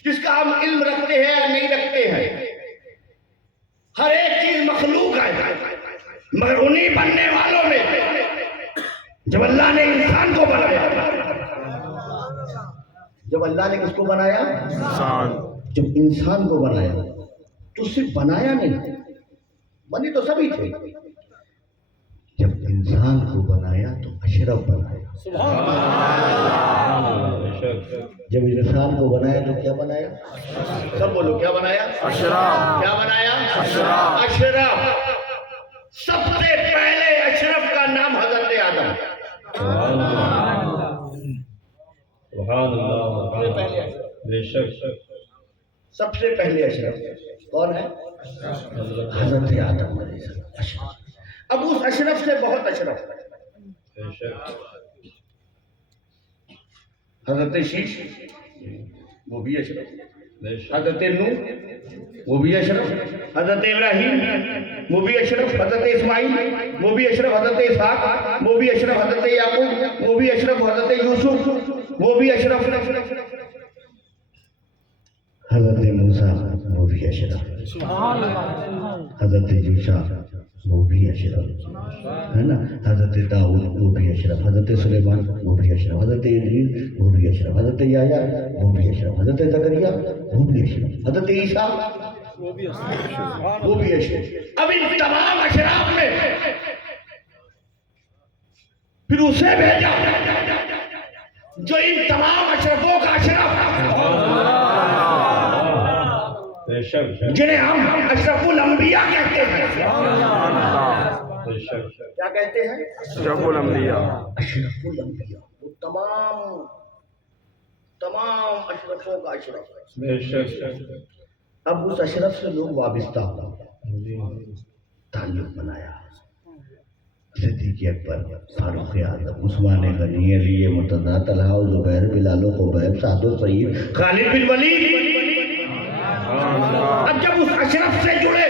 جس کا ہم علم رکھتے ہیں یا نہیں رکھتے ہیں، ہر ایک چیز مخلوق ہے، مگر انہی بننے والوں میں جب اللہ نے انسان کو بنایا، جب اللہ نے کس کو بنایا؟ انسان. جب انسان کو بنایا تو صرف بنایا نہیں، بنے تو سبھی تھے، جب انسان کو بنایا تو اشرف بنایا. جب انسان کو بنایا تو کیا بنایا؟ سب بولو کیا بنایا؟ اشرف. کیا بنایا؟ اشرف. اشرف. سب سے پہلے اشرف کا نام حضرت آدم. سبحان اللہ. بے شک سب سے پہلے اشرف کون ہے؟ حضرت آدم علیہ السلام. اشرف. اب اس اشرف سے بہت اشرف ہے. بے شک. حضرت شیش وہ بھی اشرف، بے شک. حضرت نوح وہ بھی اشرف، حضرت ابراہیم وہ بھی اشرف، حضرت اسماعیل وہ بھی اشرف، حضرت اسحاق وہ بھی اشرف، حضرت یعقوب وہ بھی اشرف، حضرت یوسف وہ بھی اشرف، حضرت موسیٰ وہ بھی اشرف، حضرت عیسیٰ وہ بھی اشرف ہے نا، حضرت داؤد وہ بھی اشرف، حضرت سلیمان وہ بھی اشرف، حضرت انجیل وہ بھی اشرف، حضرت یحییٰ وہ بھی اشرف، حضرت زکریا وہ بھی اشرف، حضرت عیسیٰ وہ بھی اشرف. اب ان تمام اشراف میں پھر اسے بھیجا جو ان تمام اشرفوں کا اشرف، بے شک. جنہیں ہم اشرف الانبیاء کہتے ہیں. بے شک. کیا کہتے ہیں؟ اشرف الانبیاء. اشرف الانبیاء، وہ تمام اشرفوں کا اشرف ہے. بے شک. اب اس اشرف سے لوگ وابستہ ہو، تعلق بنایا. صدیق اکبر، فاروق اعظم، عثمان غنی، علی مرتضیٰ، طلحہ و زبیر، بلال و خبیب، سعد و سعید، خالد بن ولید. اب جب اس اشرف سے جڑے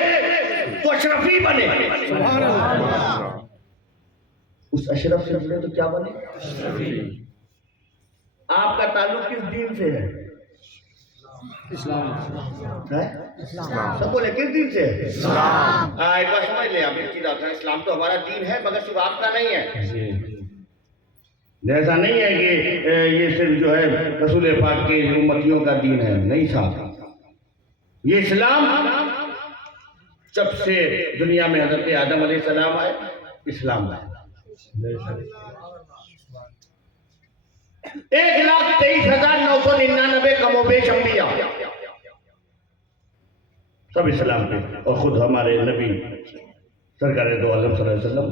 تو اشرفی بنے. اس اشرف سے جڑے تو کیا بنے؟ آپ کا تعلق کس دین سے ہے؟ اسلام. سب بولے کس دین سے ہے؟ اسلام. ایک بار سمجھ لیں آپ، اسلام تو ہمارا دین ہے مگر صرف آپ کا نہیں ہے. ایسا نہیں ہے کہ یہ صرف جو ہے رسول پاک کے امتیوں کا دین ہے، نہیں صاحب. یہ اسلام جب سے دنیا میں حضرت آدم علیہ السلام آئے اسلام آئے. 1,23,999 کم و بیش انبیاء سب اسلام کے، اور خود ہمارے نبی سرکار دو عالم صلی اللہ علیہ وسلم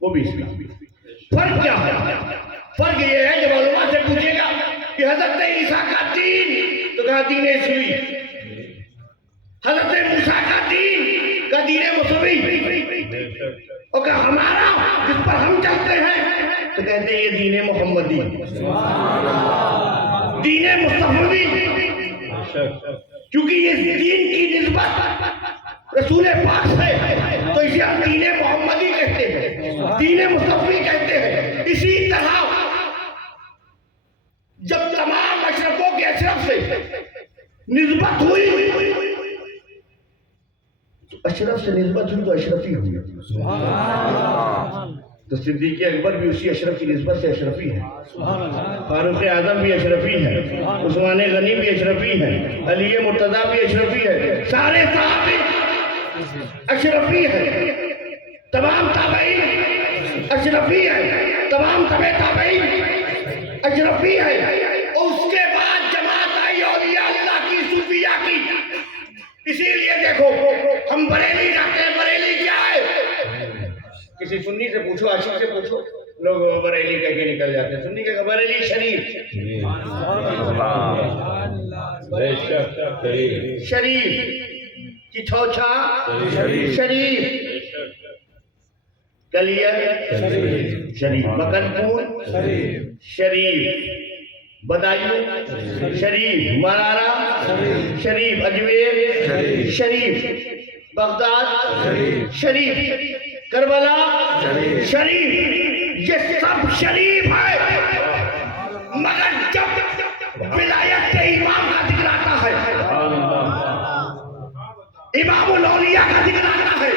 وہ بھی اسلام. فرق کیا ہے؟ فرق یہ ہے جب علماء سے پوچھے گا کہ حضرت عیسیٰ کا دین تو کہا دین عیسوی، حضرت موسیٰ کا دین مسیحی، اور کہ ہمارا جس پر ہم چلتے ہیں تو کہتے ہیں یہ دین محمدی، دین مصطفی. کیونکہ یہ دین کی نسبت رسول پاک سے تو اسے ہم دین محمدی کہتے ہیں، دین مصطفی کہتے ہیں. اسی طرح جب تمام اشرفوں کے اشرف سے نسبت ہوئی، اشرف سے نسبت ہوئی تو اشرفی ہوئی. تو صدیق اکبر بھی اسی اشرف کی نسبت سے اشرفی ہے، فاروق اعظم بھی اشرفی ہے، عثمان غنی بھی اشرفی ہے، علی مرتضیٰ بھی اشرفی ہے، سارے صحابی اشرفی ہے، تمام تابعین اشرفی ہے، تمام تبع تابعین اشرفی ہے۔ اس کے بعد جماعت آئی اولیاء اللہ کی، صوفیہ کی۔ اسی لیے دیکھو ہم بریلی جاتے ہیں، بریلی کیا ہے؟ کسی سنی سے پوچھو، عاشق سے پوچھو، لوگ بریلی کہہ کے نکل جاتے ہیں۔ سنی کہ بریلی شریف، بے شک شریف، شریف کی چھوچھا شریف، کلیر شریف، مکن پور شریف، بدایوں شریف، مرارا شریف، اجمیر شریف، بغداد شریف، کربلا شریف، یہ سب شریف ہے۔ مگر جب ولایت کے امام کا ذکر آتا ہے، امام الاولیاء کا ذکر آتا ہے،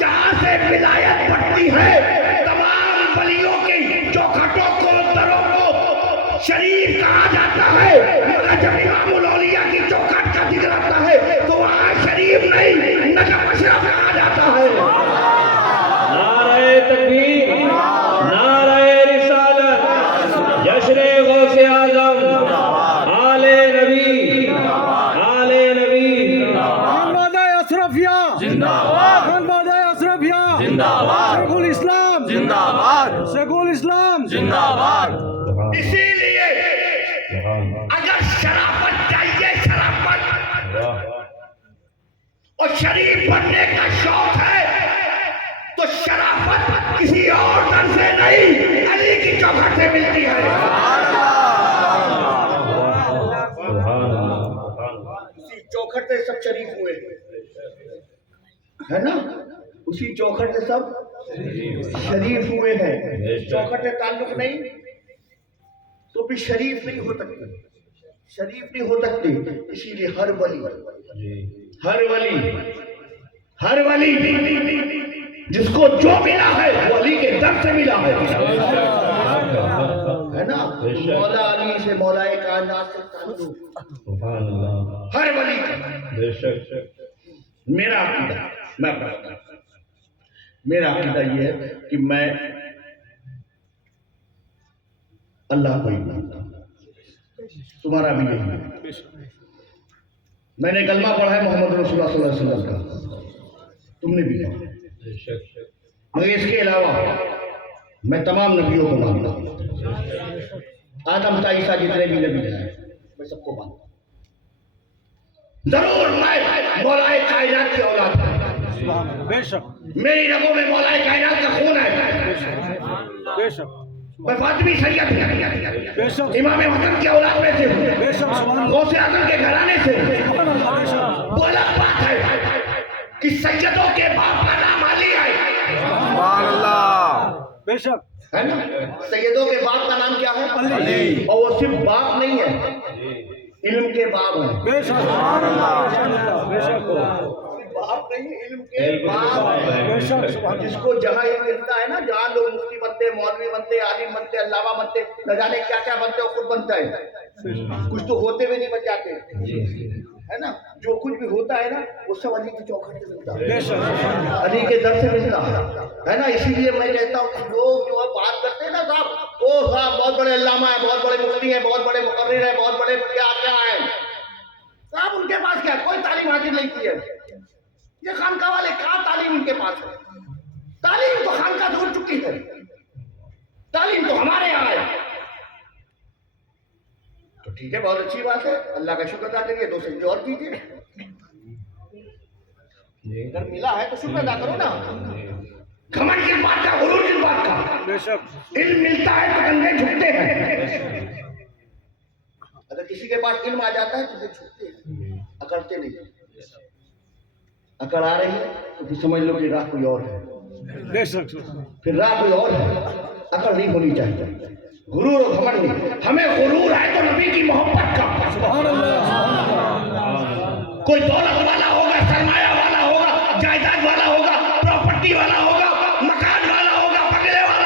جہاں سے ولایت بڑھتی ہے، تمام ولیوں کی چوکھٹوں کو، دروں کو شریف کہا جاتا ہے۔ مگر جب امام الاولیاء کی چوکھٹ کا ذکر آتا ہے تو وہاں شریف نہیں، نجف اشرف کہا جاتا ہے۔ نعرہ تکبیر، نعرہ رسالت، جشن غوث اعظم، آل نبی، آل نبی، خانبادہ اشرفیہ زندہ باد، خانبادہ اشرفیہ زندہ باد، شیخ الاسلام زندہ باد، شیخ الاسلام زندہ باد۔ اسی لیے اگر شرافت چاہیے، شرافت اور شریف بننے کا شوق ہے تو شرافت کسی اور در سے نہیں، علی کی چوکھٹ سے ملتی ہے۔ اسی چوکھٹ سے سب شریف ہوئے ہے نا، اسی چوکھٹ سے سب شریف ہوئے ہیں۔ چوکھٹ سے تعلق نہیں تو بھی شریف نہیں ہو سکتے، شریف نہیں ہو سکتے۔ اسی لیے ہر ولی جس کو جو ملا ہے وہ علی کے در سے ملا ہے نا۔ مولا علی سے، مولا کائنات سے تعلق ہر ولی کا۔ میرا عقیدہ، میں بتاتا ہوں، میرا عقیدہ یہ ہے کہ میں اللہ کو ہی مانتا ہوں، تمہارا بھی یہی ہے۔ میں نے کلمہ پڑھا ہے محمد رسول اللہ صلی اللہ علیہ وسلم کا، تم نے بھی پڑھا، مگر اس کے علاوہ میں تمام نبیوں کو مانتا ہوں۔ آدم تا عیسیٰ جتنے بھی نبی ہیں میں سب کو مانتا ہوں۔ ضرور میں مولا کائنات کی اولاد ہوں، بے شک میری رگوں میں مولا کائنات کا خون ہے، بے شک میں فاطمی سید بے شک امام حسن کی اولاد میں سے ہوں، بے شک سبحان اللہ، غوث اعظم کے گھرانے سے ہوں۔ سبحان اللہ، بے شک وہ الگ بات ہے کہ سیدوں کے باپ کا نام علی ہے، سبحان اللہ، بے شک ہے نا؟ سیدوں کے باپ کا نام کیا ہے؟ علی۔ اور وہ صرف باپ نہیں ہے، علم کے باپ ہیں۔ بے شک سبحان اللہ، بے شک باپ نہیں، علم کے باپ ہیں۔ بے شک سبحان جس اللہ، کو جہاں علم ملتا ہے نا، جہاں لوگ مفتی بنتے، مولوی بنتے، عالم بنتے، علامہ بنتے، نہ جانے کیا کیا بنتے، وہ خود بنتا ہے۔ کچھ تو ہوتے ہوئے نہیں بن جاتے، ہے نا؟ جو کچھ بھی ہوتا ہے نا وہ سب علی کی چوکھٹ سے ملتا ہے، بے شک علی کے در سے ملتا ہے نا۔ اسی لیے میں کہتا ہوں کہ لوگ جو بات کرتے ہیں نا صاحب، وہ صاحب بہت بڑے علامہ ہیں، بہت بڑے مفتی ہیں، بہت بڑے مقرر ہیں، بہت بڑے کیا کیا ہیں، صاحب ان کے پاس کیا کوئی تعلیم حاصل نہیں کی ہے۔ یہ خانقاہ والے کہاں تعلیم ان کے پاس ہے؟ تعلیم تو خانقاہ دور چکی ہے، تعلیم تو ہمارے یہاں ہے۔ تو ٹھیک ہے، بہت اچھی بات ہے، اللہ کا شکر ادا کریے، 2 سجدے اور کیجیے۔ اگر ملا ہے تو شکر ادا کرو نا۔ گھمنڈ کس بات کا، غرور کس بات کا؟ بے شک علم ملتا ہے تو کندھے جھکتے ہیں۔ اگر کسی کے پاس علم آ جاتا ہے تو پھر جھکتے ہیں، اکڑتے نہیں۔ اکڑ آ رہی ہے تو پھر سمجھ لو کہ راہ کوئی اور ہے، بے شک پھر راہ کوئی اور ہے، اکڑ نہیں ہونی چاہیے، غرور و گھمنڈ نہیں۔ ہمیں غرور ہے تو نبی کی محبت کا، سبحان اللہ، سبحان اللہ، کوئی دولت والا ہوگا، سرمایہ والا ہوگا، جائیداد والا ہوگا، پراپرٹی والا ہوگا، مکان والا ہوگا، بنگلے والا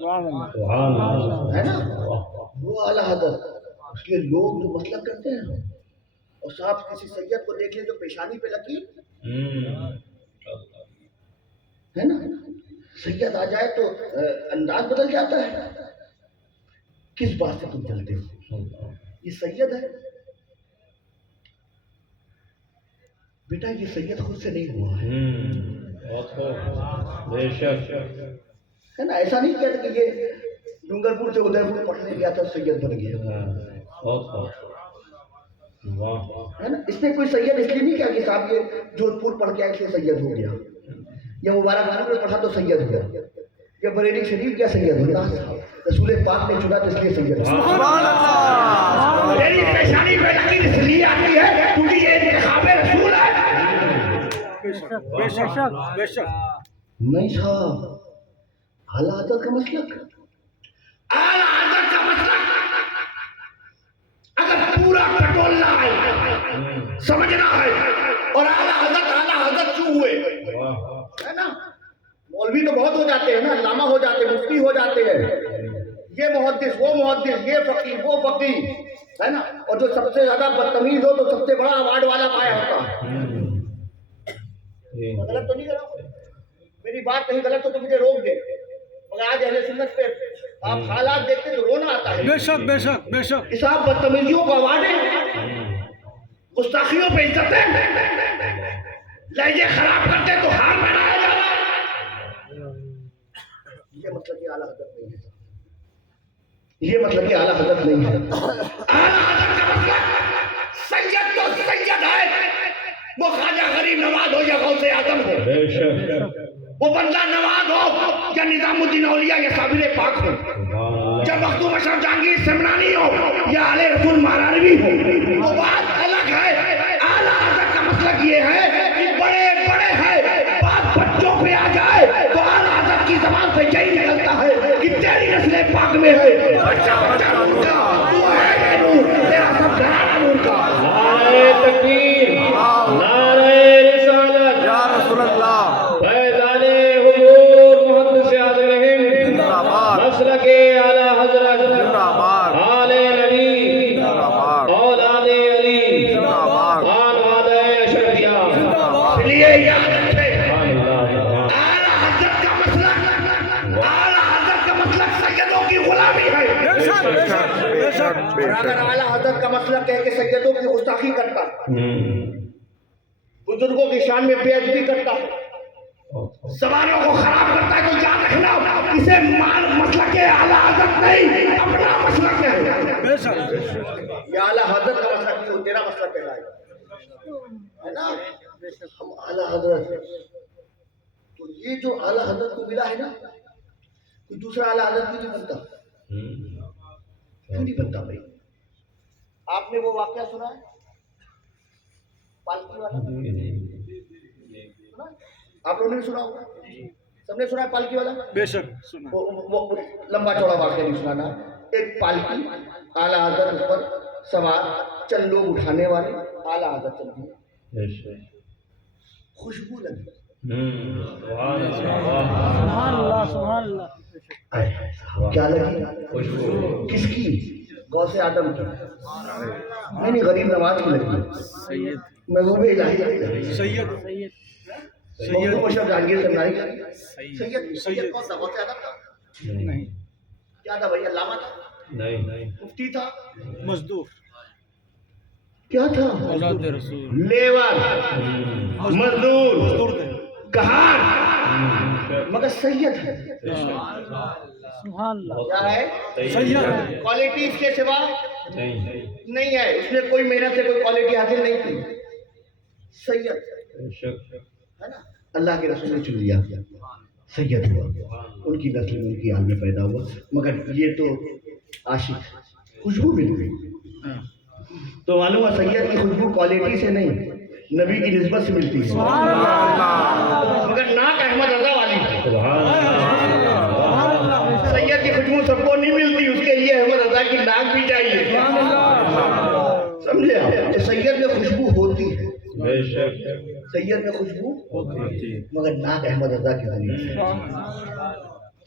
ہے نا وہ اعلیٰ حضرت. اس لیے لوگ جو مسلک کرتے ہیں اور صاحب کسی سید کو دیکھ لیں تو پیشانی پہ لکیر ہے نا, سید آ جائے تو انداز بدل جاتا ہے. کس بات سے تم چلتے ہو؟ یہ سید ہے بیٹا, یہ سید خود سے نہیں ہوا ہے. ہے نا, ایسا نہیں کہتے کہ یہ ڈونگر پور سے ادے پور پڑھنے گیا تھا سید بن گیا. ہے نا, اس نے کوئی سید اس لیے نہیں کہا کہ صاحب یہ جودھ پور پڑھ کے آئے سے سید ہو گیا, یا مبارک خان میں پڑھا تو سید ہو گیا, یا بریلی شریف کیا سید ہو گیا. رسول پاک نے چنا تو اس لیے سید ہو. میری پیشانی پہ لکیر اس لیے آتی ہے کیونکہ یہ انتخاب رسول ہے. بے شک نہیں صاحب, اعلیٰ حضرت کا مسلک, اعلیٰ حضرت کا مسلک اگر پورا پٹولنا ہے, سمجھنا ہے, اور اعلیٰ حضرت کیوں ہوئے ہے نا. مولوی تو بہت ہو جاتے ہیں نا, علامہ ہو جاتے ہیں, مفتی ہو جاتے ہیں, یہ محدث وہ محدث, یہ فقیر وہ فقیر, ہے نا. اور جو سب سے زیادہ بدتمیز ہو تو سب سے بڑا اوارڈ والا پایا ہوتا ہے. غلط تو نہیں کرا, میری بات کہیں غلط ہو تو مجھے روک دے, مگر آج اہل سنت پہ آپ حالات دیکھتے تو رونا آتا ہے. بے شک صاحب بدتمیزیوں کا اوارڈ ہے, گستاخیوں پہ عزت ہے, لہجے خراب کرتے تو ہار بنایا جا رہا ہے. یہ مطلب کہ اعلیٰ حضرت نہیں ہے, یہ مطلب کہ اعلیٰ حضرت نہیں ہے. اعلیٰ حضرت کا مطلب سید تو سید ہے, وہ خواجہ غریب نواز ہو یا غوث اعظم ہو, وہ بندہ نواز ہو یا نظام الدین اولیاء یا صابر پاک ہو, جب مخدوم اشرف جہانگیر سمنانی ہو یا آل رسول مہاراروی ہو, وہ بات الگ ہے. اعلیٰ حضرت کا مسلک یہ ہے کہ بڑے بڑے ہیں, بات بچوں پہ آ جائے تو اعلیٰ حضرت کی زبان سے یہی نکلتا ہے کہ تیری نسل پاک میں ہے, بچہ بچہ نور کا, تو ہے یہ نور, تیرا سب گھرانہ نور کا. نعرہ تکبیر, نعرہ رسالت, یا رسول اللہ فیضان حضور محدث اعظم ہند, مسلک اعلیٰ حضرت, آل نبی, اولاد علی, آن وعدہ اشرفیہ. اس لیے یاد رکھے اعلیٰ حضرت کا مسلک, اعلیٰ حضرت کا مسلک سیدوں کی غلامی ہے. اور اگر اعلیٰ حضرت کا مسلک ہے کہ سیدوں کی گستاخی کرتا, بزرگوں کی شان میں بے ادبی کرتا, سواروں کو خراب کرتا ہے, تو یاد رکھنا اسے مسلک اعلیٰ حضرت نہیں, اپنا مسلک ہے. یہ اعلیٰ حضرت کا مسلک نہیں, وہ تیرا مسلک ہے نا. ہم اعلیٰ حضرت, تو یہ جو اعلیٰ حضرت کو ملا ہے نا, کوئی دوسرا اعلیٰ حضرت کیوں نہیں بنتا, کیوں نہیں بنتا بھائی. آپ نے وہ واقعہ سنا ہے پالکی والا, آپ لوگوں نے بھی سنا ہوگا, سب نے سنا ہے پالکی والا. بے شک سنا. وہ لمبا چوڑا واقعہ نہیں سنانا. ایک پالکی, اعلیٰ حضرت اس پر سوار, چند لوگ اٹھانے والے, اعلیٰ حضرت چل دیے, خوشبو لگی. کیا لگی خوشبو, کس کی؟ غوث اعظم کی. نہیں غریب نواز کی لگی, محبوب الہی کی لگی, مخدوم اشرف جہانگیر سمنانی کی. سید کون تھا؟ غوث اعظم تھا نہیں, کیا تھا بھائی؟ علامہ تھا, مفتی تھا, مزدور, کیا تھا؟ لیور, مزدور, کہار, مگر سید ہے. کیا ہے؟ کوالٹی اس کے سوا نہیں ہے, اس نے کوئی محنت سے کوئی کوالٹی حاصل نہیں کی. سید ہے نا, اللہ کے رسول نے چن لیا, سید ہوا, ان کی نسل میں ان کی حال میں پیدا ہوا. مگر یہ تو عاشق, خوشبو مل گئی تو معلوم ہے سید کی خوشبو کوالٹی سے نہیں, نبی کی نسبت سے ملتی ہے. مگر ناک احمد رضا والی ہے. سید کی خوشبو سب کو نہیں ملتی, اس کے لیے احمد رضا کی ناک بھی چاہیے. سمجھے آپ, سید میں خوشبو ہوتی ہے, سید میں خوشبو مگر ناک احمد رضا کی ذریعے.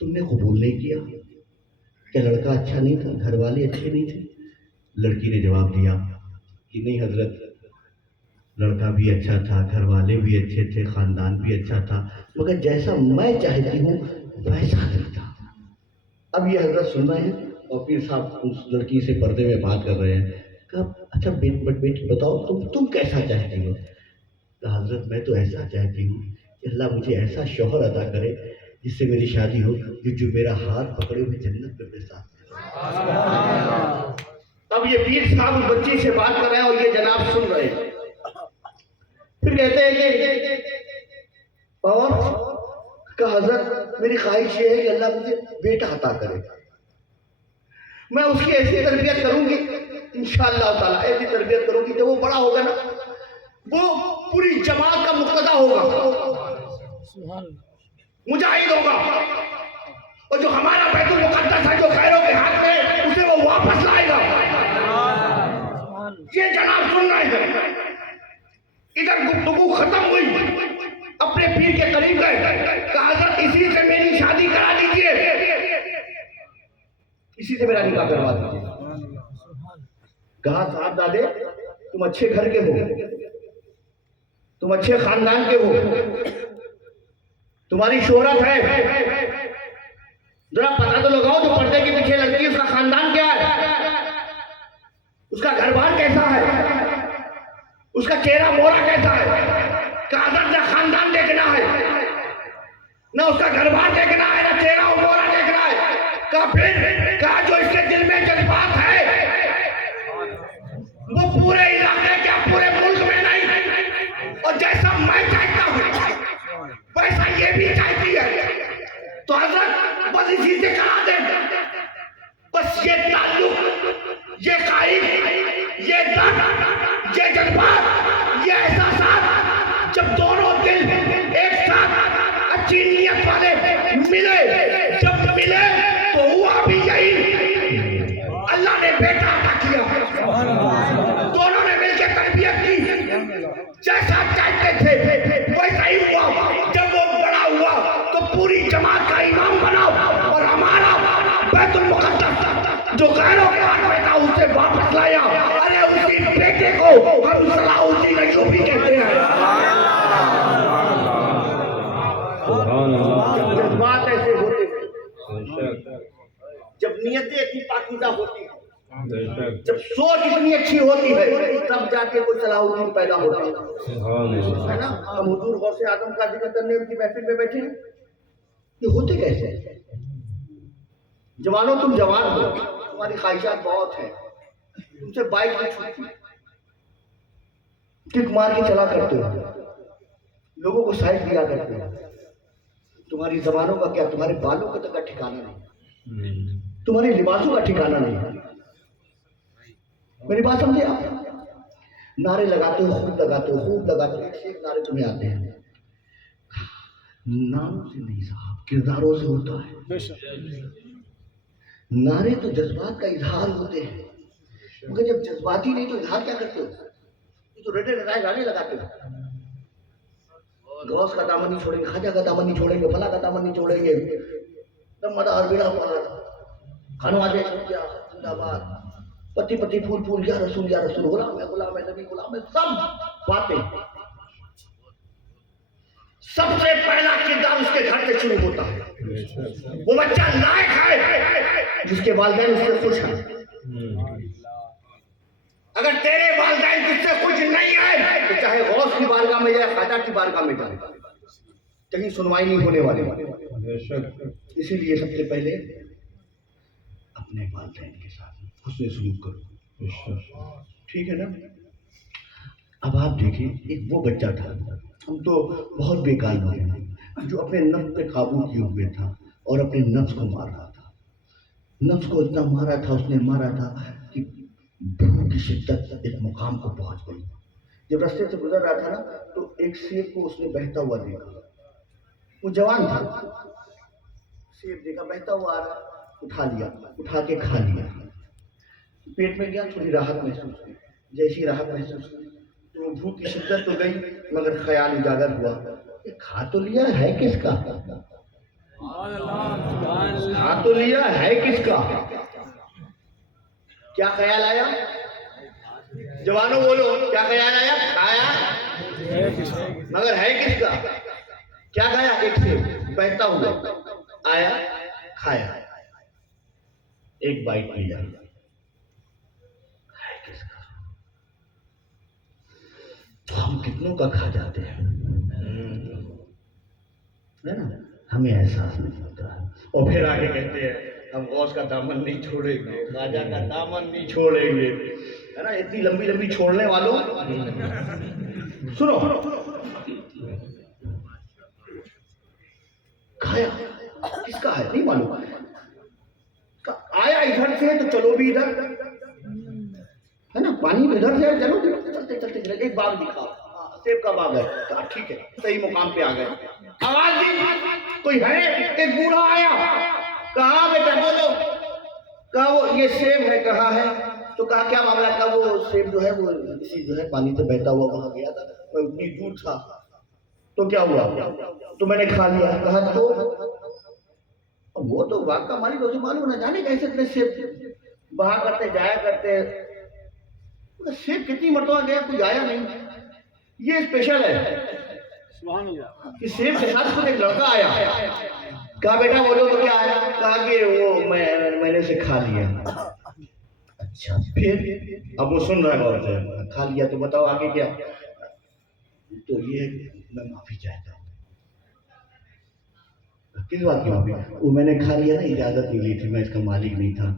تم نے قبول نہیں کیا؟ کہ لڑکا اچھا نہیں تھا، گھر والے اچھے نہیں تھے؟ لڑکی نے جواب دیا کہ نہیں حضرت، لڑکا بھی اچھا تھا، گھر والے بھی اچھے تھے، خاندان بھی اچھا تھا، مگر جیسا میں چاہتی ہوں ویسا نہیں تھا۔ اب یہ حضرت سن رہے ہیں اور پیر صاحب اس لڑکی سے پردے میں بات کر رہے ہیں کہ اچھا بیٹی بتاؤ تم کیسا چاہتی ہو؟ کہ حضرت میں تو ایسا چاہتی ہوں کہ اللہ مجھے ایسا شوہر عطا کرے جس سے میری شادی ہو، جو میرا ہاتھ پکڑے ہوئے جنت میں میرے ساتھ۔ اب یہ پیر صاحب اس بچی سے بات کر رہے ہیں اور یہ جناب سن رہے ہیں۔ پھر کہتے ہیں کہ اور کہ حضرت میری خواہش یہ ہے کہ اللہ مجھے بیٹا عطا کرے، میں اس کی ایسی تربیت کروں گی انشاءاللہ تعالیٰ، ایسی تربیت کروں گی کہ وہ بڑا ہوگا نا وہ پوری جماعت کا مقتدا ہوگا، مجاہد ہوگا، اور جو ہمارا بیت المقدس ہے جو غیروں کے ہاتھ میں اسے وہ واپس لائے گا۔ یہ جناب سن رہے ہیں، ادھر گفتگو ختم ہوئی، اپنے پیر کے قریب گئے کہ حضرت اسی سے میری شادی کرا دیجئے، اسی سے میرا نکاح کروا دیجئے۔ کہا صاحب دادے تم اچھے گھر کے ہو، تم اچھے خاندان کے ہو، تمہاری شہرت ہے، ذرا پتہ تو لگاؤ جو پردے کے پیچھے لڑکی اس کا خاندان کیا ہے، اس کا گھر بار کیسا ہے، اس کا چہرہ مورا کیسا ہے۔ کہ حضرت نہ خاندان دیکھنا ہے، نہ اس کا گھر بار دیکھنا ہے، نہ چہرہ و مورا دیکھنا ہے۔ کہا جو اس کے دل میں جذبات ہے وہ پورے علاقے کیا پورے ملک میں نہیں، اور جیسا میں چاہتا ہوں ویسا یہ بھی چاہتی ہے، تو حضرت بس اسی سے کرا دیں۔ بس یہ تعلق، یہ خواہش، یہ درد، یہ جذبات، یہ احساسات جب دونوں دل ایک ساتھ اچھی نیت والے ملے، جب ملے تو ہوا بھی یہی، اللہ نے بیٹا عطا کیا، دونوں نے مل کے تربیت کی، جیسا چاہتے تھے ویسا ہی ہوا۔ جب وہ بڑا ہوا تو پوری جماعت کا امام بنا، اور ہمارا بیت المقدس جو غیروں کے ہاتھ میں تھا اسے واپس لایا۔ ارے اسی بیٹے کو ہم صلاح الدین ایوبی کہتے ہیں۔ جب جذبات ایسے ہوتے ہیں، جب نیتیں اتنی پاکیزہ ہوتی ہیں، جب سوچ اتنی اچھی ہوتی ہے، تب جا کے کوئی صلاح الدین پیدا ہوتا ہے نا۔ ہم حضور غوث اعظم کا ذکر کرنے ان کی محفل میں بیٹھے ہیں، یہ ہوتے کیسے؟ جوانوں تم جوان ہو، تمہاری خواہشات بہت ہیں، تم سے بائک نہیں چھوٹتی، کک مار کے چلا کرتے ہو، لوگوں کو سائڈ دیا کرتے ہو، تمہاری زبانوں کا کیا، تمہارے بالوں کا تک کا ٹھکانہ نہیں، تمہارے لباسوں کا ٹھکانہ نہیں۔ میری بات سمجھے آپ؟ نعرے لگاتے ہو، خوب لگاتے ہو، خوب لگاتے ہو، ایک نعرے تمہیں آتے ہیں۔ ناموں سے نہیں صاحب، کرداروں سے ہوتا ہے۔ نعرے تو جذبات کا اظہار ہوتے ہیں، مگر جب جذباتی نہیں تو اظہار کیا کرتے ہو؟ یہ تو رٹے رٹائے گانے لگاتے ہو، غوث کا دامن نہیں چھوڑیں گے، خواجہ کا دامن نہیں چھوڑیں گے، فلاں کا دامن نہیں چھوڑیں گے، مدار بیڑا پالا خانوادے زندہ آباد، پتی پتی پھول پھول، یا رسول غلام ہے غلام ہے نبی غلام ہے، سب باتیں۔ سب سے پہلا کردار اس کے گھر سے شروع ہوتا ہے۔ وہ بچہ لائق ہے جس کے والدین اس سے خوش ہیں۔ اگر تیرے والدین تجھ سے خوش نہیں ہے تو چاہے غوث کی بارگاہ میں جائے، خواجہ کی بارگاہ میں جائے، کہیں سنوائی نہیں ہونے والے۔ اسی لیے سب سے پہلے اپنے والدین کے ساتھ حسن سلوک کرو، ٹھیک ہے نا؟ اب آپ دیکھیں، ایک وہ بچہ تھا، ہم تو بہت بیکار لوگ ہیں، جو اپنے نفس پہ قابو کیے ہوئے تھا اور اپنے نفس کو مار رہا تھا۔ نفس کو اتنا مارا تھا، اس نے مارا تھا کہ بھوک کی شدت ایک مقام کو پہنچ گئی۔ جب راستے سے گزر رہا تھا نا تو ایک سیب کو اس نے بہتا ہوا دیکھا، وہ جوان تھا، سیب دیکھا بہتا ہوا آ رہا، اٹھا لیا، اٹھا کے کھا لیا، پیٹ میں گیا، تھوڑی راحت محسوس کی، جیسی راحت محسوس کی تو وہ بھوک کی شدت تو گئی، مگر خیال اجاگر ہوا کہ کھا تو لیا ہے کس کا؟ کھا تو لیا, ہے کس کا؟ کیا خیال آیا؟ جوانوں بولو, کیا خیال آیا؟ کھایا مگر ہے کس کا؟ کیا کھایا؟ ایک سیب بہتا ہوا آیا, کھایا, ایک بائٹ لیا, ہے کس کا؟ تو ہم کتنوں کا کھا جاتے ہیں, ہے نا, ہمیں احساس نہیں ہوتا. اور پھر آگے کہتے ہیں ہم غوث کا دامن نہیں چھوڑیں گے, خواجہ کا دامن نہیں چھوڑیں گے, ہے نا. اتنی لمبی لمبی چھوڑنے والوں سنو, کھایا کس کا ہے نہیں معلوم, آیا ادھر سے تو چلو بھی ادھر, ہے نا, پانی ادھر سے چلو چلتے چلتے چلے, ایک باغ دکھا, سیب کا باغ ہے, ٹھیک ہے صحیح مقام پہ آ گئے. آواز دی کوئی ہے, ایک بوڑھا آیا, کہا بیٹا بولو, کہا وہ یہ سیب ہے, کہاں ہے؟ تو کہا کیا معاملہ؟ کہا وہ سیب جو ہے وہ کسی جو ہے پانی سے بہتا ہوا وہاں گیا تھا, اتنی دور تھا, تو کیا ہوا؟ تو میں نے کھا لیا. کہا تو وہ تو باغ کا مالک, اسے معلوم نہ جانے کیسے اتنے سیب بہا کرتے جایا کرتے, سیب کتنی مرتبہ گیا کوئی آیا نہیں. یہ اسپیشل ہے کہ سیب کے ساتھ خود ایک لڑکا آیا, کہا بیٹا بولو تو کیا آیا؟ کہا کہ وہ میں نے اسے کھا لیا. اچھا پھر؟ اب وہ سن رہا ہے غور سے, کھا لیا تو بتاؤ آگے کیا؟ تو یہ میں معافی چاہتا ہوں. کس بات کی معافی؟ وہ میں نے کھا لیا نا, اجازت نہیں لی تھی, میں اس کا مالک نہیں تھا,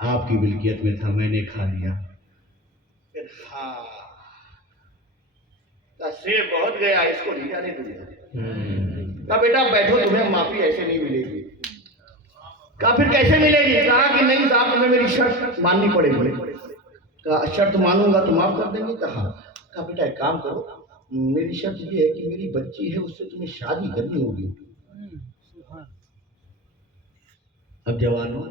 آپ کی ملکیت میں تھا, میں نے کھا لیا. ہاں سیب بہت گیا, اس کو نہیں جانے دوں. کہا بیٹا بیٹھو, تمہیں معافی ایسے نہیں ملے گی. کہا پھر کیسے ملے گی؟ کہا کہ نہیں صاحب تمہیں میری شرط ماننی پڑے گی. کہا شرط مانوں گا تو معاف کر دیں گے. کہا بیٹا ایک کام کرو, میری شرط یہ ہے کہ میری بچی ہے, اس سے تمہیں شادی کرنی ہوگی. اب جوانوں,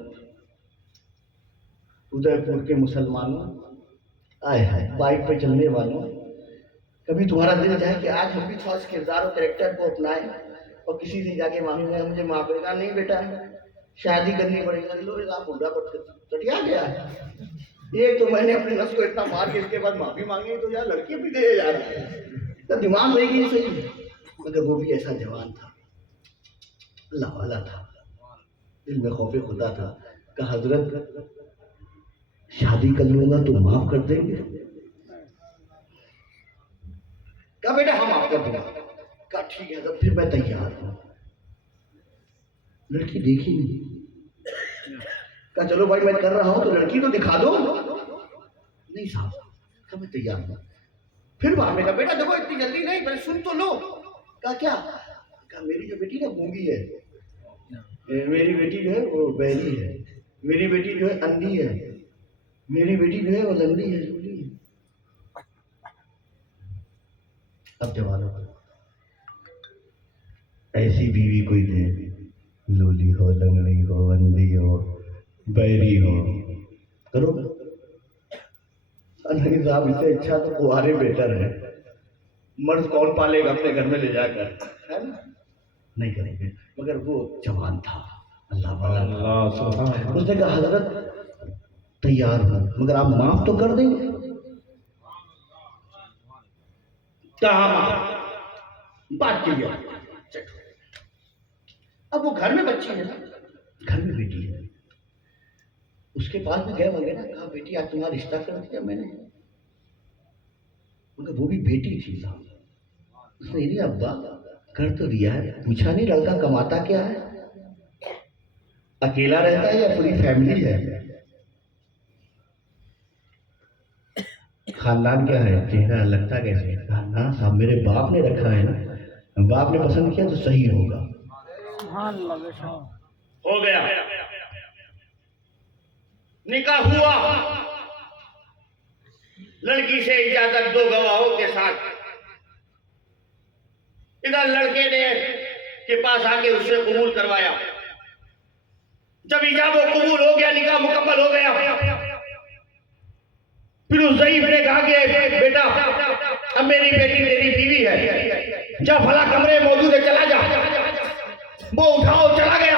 ادے پور کے مسلمانوں, آئے ہائے بائک پہ چلنے والوں, کبھی تمہارا دل چاہے کہ آج ہم بھی تھوڑا اس کردار اور کریکٹر کو اپنائیں اور کسی سے جا کے مانگیں گے مجھے معاف کرے گا؟ نہیں بیٹا, شادی کرنی پڑے گی. لو آپ بڈھا چٹیا گیا ہے. ایک تو میں نے اپنے نفس کو اتنا مار کے اس کے بعد معافی مانگی, تو یار لڑکی بھی دے جا رہا ہے, تو دماغ رہے گی صحیح. مگر وہ بھی ایسا جوان تھا, اللہ والا تھا, دل میں خوف خدا تھا. کہ حضرت شادی کر لوں گا تو معاف کر دیں گے؟ کہا بیٹا ہم معاف کر دیں گے. کہا ٹھیک ہے حضرت, پھر میں تیار ہوں. لڑکی دیکھی نہیں. کہا چلو بھائی میں کر رہا ہوں تو لڑکی تو دکھا دو. نہیں صاحب, کہا میں تیار ہوں. پھر بعد میں کہا بیٹا دیکھو اتنی جلدی نہیں, پہلے سن تو لو. کہا کیا؟ کہا میری جو بیٹی نا گونگی ہے, میری بیٹی جو ہے وہ بہری ہے, میری بیٹی جو ہے اندھی ہے, میری بیٹی جو ہے وہ لنگڑی ہے. اب جوانوں ایسی بیوی کوئی دے, لولی ہو, لنگڑی ہو, اندھی ہو, بہری ہو, کرو گا؟ نہیں صاحب, اس سے اچھا تو کنوارے بیٹر ہے, مرد کون پالے گا اپنے گھر میں لے جا کر, ہے نا. نہیں کریں گے. مگر وہ جوان تھا, اللہ والا. اس نے کہا حضرت تیار ہوں, مگر آپ معاف تو کر دیں گے. کہاں بات کی گیا. اب وہ گھر میں بچی ہے نا, گھر میں بیٹی ہے, اس کے پاس بھی گئے ہوں گے نا. کہا بیٹی آج تمہارا رشتہ کر دیا میں نے. مگر وہ بھی بیٹی تھی صاحب. اس نے نہیں ابا کر تو دیا ہے, پوچھا نہیں لڑکا کماتا کیا ہے, اکیلا رہتا ہے یا پوری فیملی ہے, خاندان کیا ہے, چہرہ لگتا کیسے؟ کہا نا صاحب میرے باپ نے رکھا ہے نا, باپ نے پسند کیا تو صحیح ہوگا. ہو گیا, نکاح ہوا, لڑکی سے اجازت 2 گواہوں کے ساتھ. ادھر لڑکے نے کے پاس آ کے اس سے قبول کروایا. جب ایجاب و قبول ہو گیا, نکاح مکمل ہو گیا, پھر اس ضعیف نے کہا کہ بیٹا اب میری بیٹی تیری بیوی ہے, جا فلاں کمرے موجود ہے, چلا جا. وہ اٹھاؤ چلا گیا.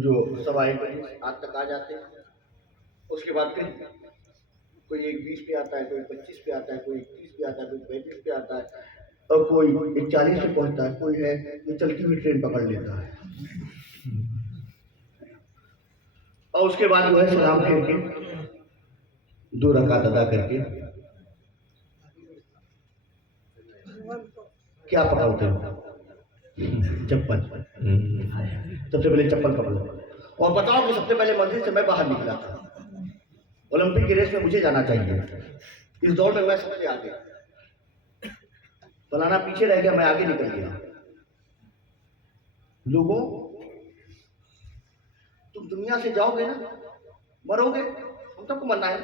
جو 1:15 آج تک آ جاتے ہیں. اس کے بعد پھر کوئی 1:20 پہ آتا ہے, کوئی 25 پہ آتا ہے, کوئی 31 پہ آتا ہے, کوئی 35 پہ آتا ہے, اور کوئی 40 پہ پہنچتا ہے, کوئی ہے جو چلتی ہوئی ٹرین پکڑ لیتا ہے. اور اس کے بعد جو ہے سلام پھیر کے 2 رکعت ادا کر کے کیا پکڑتے ہو؟ چپل. سب سے پہلے چپل پکڑو. اور بتاؤ کہ سب سے پہلے مسجد سے میں باہر نکلا تھا. اولمپک کی ریس میں مجھے جانا چاہیے, اس دوڑ میں میں سب سے آگے, فلانا پیچھے رہ گیا, میں آگے نکل گیا. لوگوں, تم دنیا سے جاؤ گے نا, مرو گے, ہم سب کو مرنا ہے.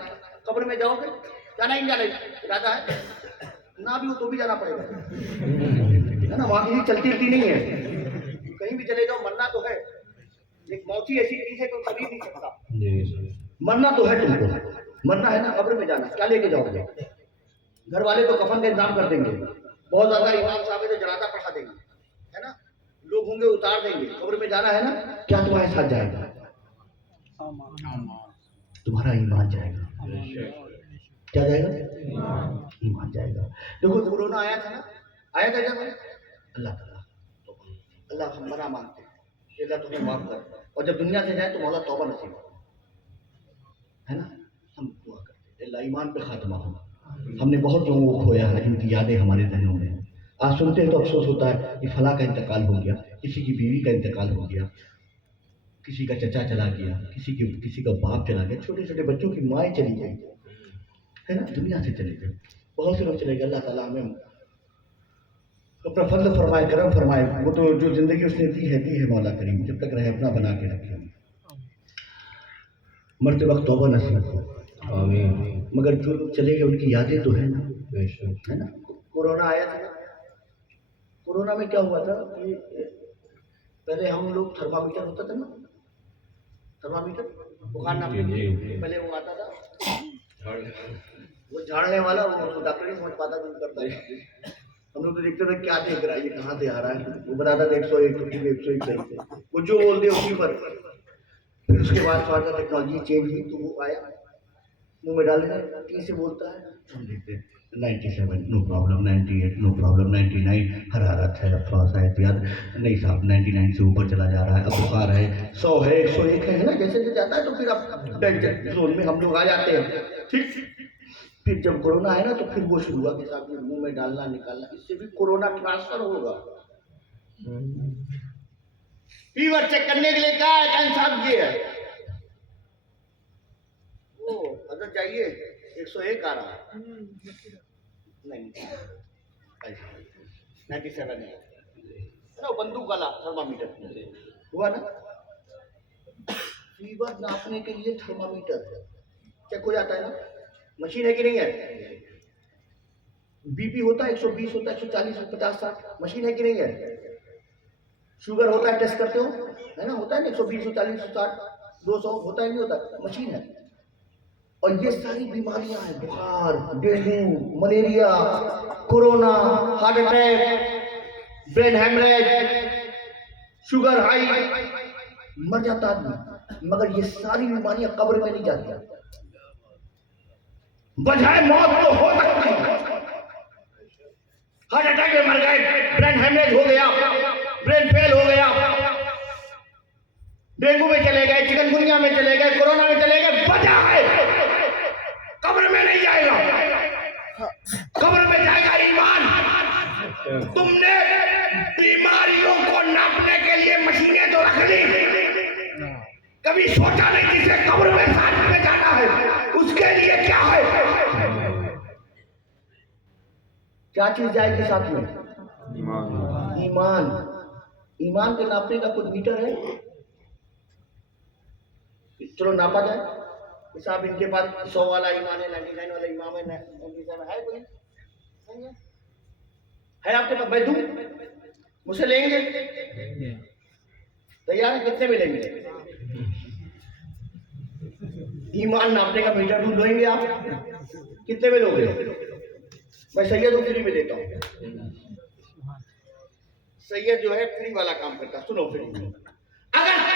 قبر میں جاؤ گے, جانا ہی جانا ارادہ ہے, نہ بھی ہو تو بھی جانا پڑے گا, ہے نا. وہاں کسی چلتی نہیں ہے, کہیں بھی چلے جاؤ, مرنا تو ہے. ایک موت ہی ایسی چیز ہے کہ کبھی نہیں سکتا. مرنا تو ہے, تم کو مرنا ہے نا. قبر میں جانا, کیا لے کے جاؤ گے؟ گھر والے تو کفن کا انتظام کر دیں گے, بہت زیادہ امام صاحب تو جنازہ پڑھا دیں گے, ہے نا. لوگ ہوں گے, اتار دیں گے. قبر میں جانا ہے نا, کیا تمہارے ساتھ جائے گا؟ تمہارا ایمان جائے گا. کیا جائے گا؟ ایمان جائے گا. دیکھو کورونا آیا تھا نا, آیا تھا جب اللہ تعالیٰ, اللہ ہم منع مانگتے ہیں, اللہ تمہیں معاف کر, اور جب دنیا سے جائے تو مولا توبہ نصیب ہے نا. ہم دعا کرتے ہیں اللہ ایمان پہ خاتمہ ہو. ہم نے بہت لوگوں کو کھویا ہے, جن کی یادیں ہمارے ذہنوں میں. آج سنتے ہیں تو افسوس ہوتا ہے کہ فلاں کا انتقال ہو گیا, کسی کی بیوی کا انتقال ہو گیا, کسی کا چچا چلا گیا, کسی کا باپ چلا گیا, چھوٹے چھوٹے بچوں کی مائیں چلی گئی, ہے نا, دنیا سے چلے گئے. بہت سے لوگ چلے گئے. اللہ تعالیٰ ہمیں اپنا فضل فرمائے, کرم فرمائے. وہ تو جو زندگی اس نے دی ہے مولا کریم, جب تک رہے اپنا بنا کے رکھے. مرتے وقت توبہ نصیب ہو. آمین. مگر جو لوگ چلے گئے ان کی یادیں تو ہے نا, ہے نا. کورونا آیا تھا, کورونا میں کیا ہوا تھا کہ پہلے ہم لوگ تھرمامیٹر ہوتا تھا نا, تھرمامیٹر بخار ناپنے کے لیے پہلے وہ آتا تھا, وہ جھاڑنے والا, وہ ڈاکٹر نہیں سمجھ پاتا جو کرتا ہے. ہم لوگ تو دیکھتے تھے کیا دیکھ رہا ہے, یہ کہاں سے آ رہا ہے. وہ بتاتا تھا 101 101 صحیح سے, وہ جو بولتے اسی پر. پھر اس کے بعد تھوڑا سا ٹیکنالوجی چینج ہوئی تو وہ آیا, منہ میں ڈالنے تین سے بولتا ہے, ہم دیکھتے 97 نو پرابلم, 98 نو پرابلم, 99 حرارت ہے, تھوڑا سا احتیاط نہیں صاحب, 99 سے اوپر چلا جا رہا ہے, اب بخار ہے, 100 ہے, 101 ہے نا, جیسے جاتا ہے تو پھر اب ڈینجر زون میں ہم لوگ آ جاتے ہیں. ٹھیک. پھر جب کورونا آیا نا تو پھر وہ شروع ہوا کہ صاحب یہ منہ میں ڈالنا نکالنا, اس سے بھی کورونا ٹرانسفر ہوگا. فیور چیک کرنے کے لیے کیا ہے صاحب, یہ ہے وہ حضرت جائیے 101 آ رہا ہے, نہیں 97 ہے نا, بندوق والا تھرمامیٹر ہوا نا. فیور ناپنے کے لیے تھرمامیٹر چیک ہو جاتا ہے نا, مشین ہے کہ نہیں ہے. بی پی ہوتا ہے 120 ہوتا ہے, 140 50 60, مشین ہے کہ نہیں ہے. شوگر ہوتا ہے, ٹیسٹ کرتے ہو, ہے نا, ہوتا ہے نا 120 140 160 200 ہوتا ہے, نہیں ہوتا, مشین ہے. اور یہ ساری بیماریاں ہیں, بخار, dengue, malaria, corona, heart attack, brain haemorrhage, sugar high, مر جاتا آدمی. مگر یہ ساری بیماریاں قبر میں نہیں جاتی. بجائے موت تو ہو سکتی ہے, ہارٹ اٹیک میں مر گئے, برین ہیمریج ہو گیا, برین فیل ہو گیا, ڈینگو میں چلے گئے, چکن گنیا میں چلے گئے, کورونا میں چلے گئے, بچا ہے, قبر میں نہیں جائے گا. قبر میں جائے گا ایمان. تم نے بیماریوں کو ناپنے کے لیے مشینیں تو رکھ لی, کبھی سوچا نہیں جسے قبر میں ساتھ میں جانا ہے اس کے لیے کیا ہے, کیا چیز جائے گی ساتھ میں؟ ایمان. ایمان کے ناپنے کا کچھ میٹر ہے؟ چلو ناپا جائے. صاحب ان کے پاس 100 والا ایمان ہے, 99 والا ایمان ہے, 97 ہے, کوئی ہے آپ کے پاس؟ میں دوں, مجھ سے لیں گے؟ تیار ہے, کتنے میں لیں گے؟ ایمان ناپنے کا میٹر ڈھونڈ لیں گے آپ, کتنے میں لوگ گے؟ میں سید کو فری میں دیتا ہوں. سید جو ہے فری والا کام کرتا, سنو فری میں. اگر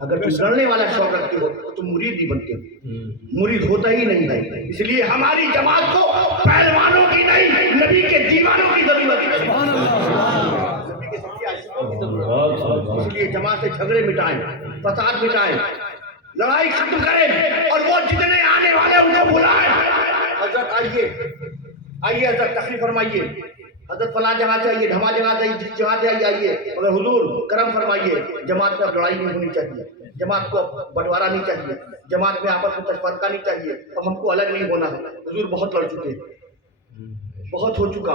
اگر تم لڑنے والا شوق رکھتے ہو تو تم مرید نہیں بنتے ہو، مرید ہوتا ہی نہیں ہے. اس لیے ہماری جماعت کو پہلوانوں کی نہیں، نبی کے دیوانوں کی ضرورت ہے. نبی کے سچے عاشقوں کی ضرورت ہے. اس لیے جماعت سے جھگڑے مٹائیں، فساد مٹائیں، لڑائی ختم کریں، اور وہ جتنے آنے والے ان کو بلائیں. حضرت آئیے حضرت تقریر فرمائیے، حضرت فلاں جگہ سے آئیے، ڈھما جگہ سے آئیے، جس جگہ سے آئیے، مگر حضور کرم فرمائیے. جماعت میں اب لڑائی نہیں ہونی چاہیے، جماعت کو اب بٹوارا نہیں چاہیے، جماعت میں آپس میں تفرقہ نہیں چاہیے. اب ہم کو الگ نہیں ہونا ہے. حضور بہت لڑ چکے، بہت ہو چکا،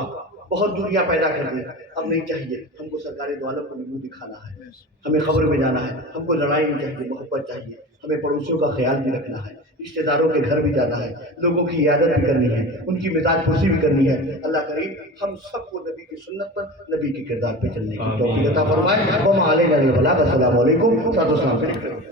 بہت دوریاں پیدا کر دی، اب نہیں چاہیے. ہم کو سرکار دو عالم کو منہ دکھانا ہے، ہمیں خبر میں جانا ہے. ہم کو لڑائی نہیں چاہیے، محبت چاہیے. ہمیں پڑوسیوں کا خیال بھی رکھنا ہے، رشتہ داروں کے گھر بھی جانا ہے، لوگوں کی عیادت بھی کرنی ہے، ان کی مزاج پرسی بھی کرنی ہے. اللہ کریم ہم سب کو نبی کی سنت پر، نبی کے کردار پہ چلنے کی توفیق عطا فرمائے. وما علینا الا البلاغ. السلام علیکم. ساتھ و سلام.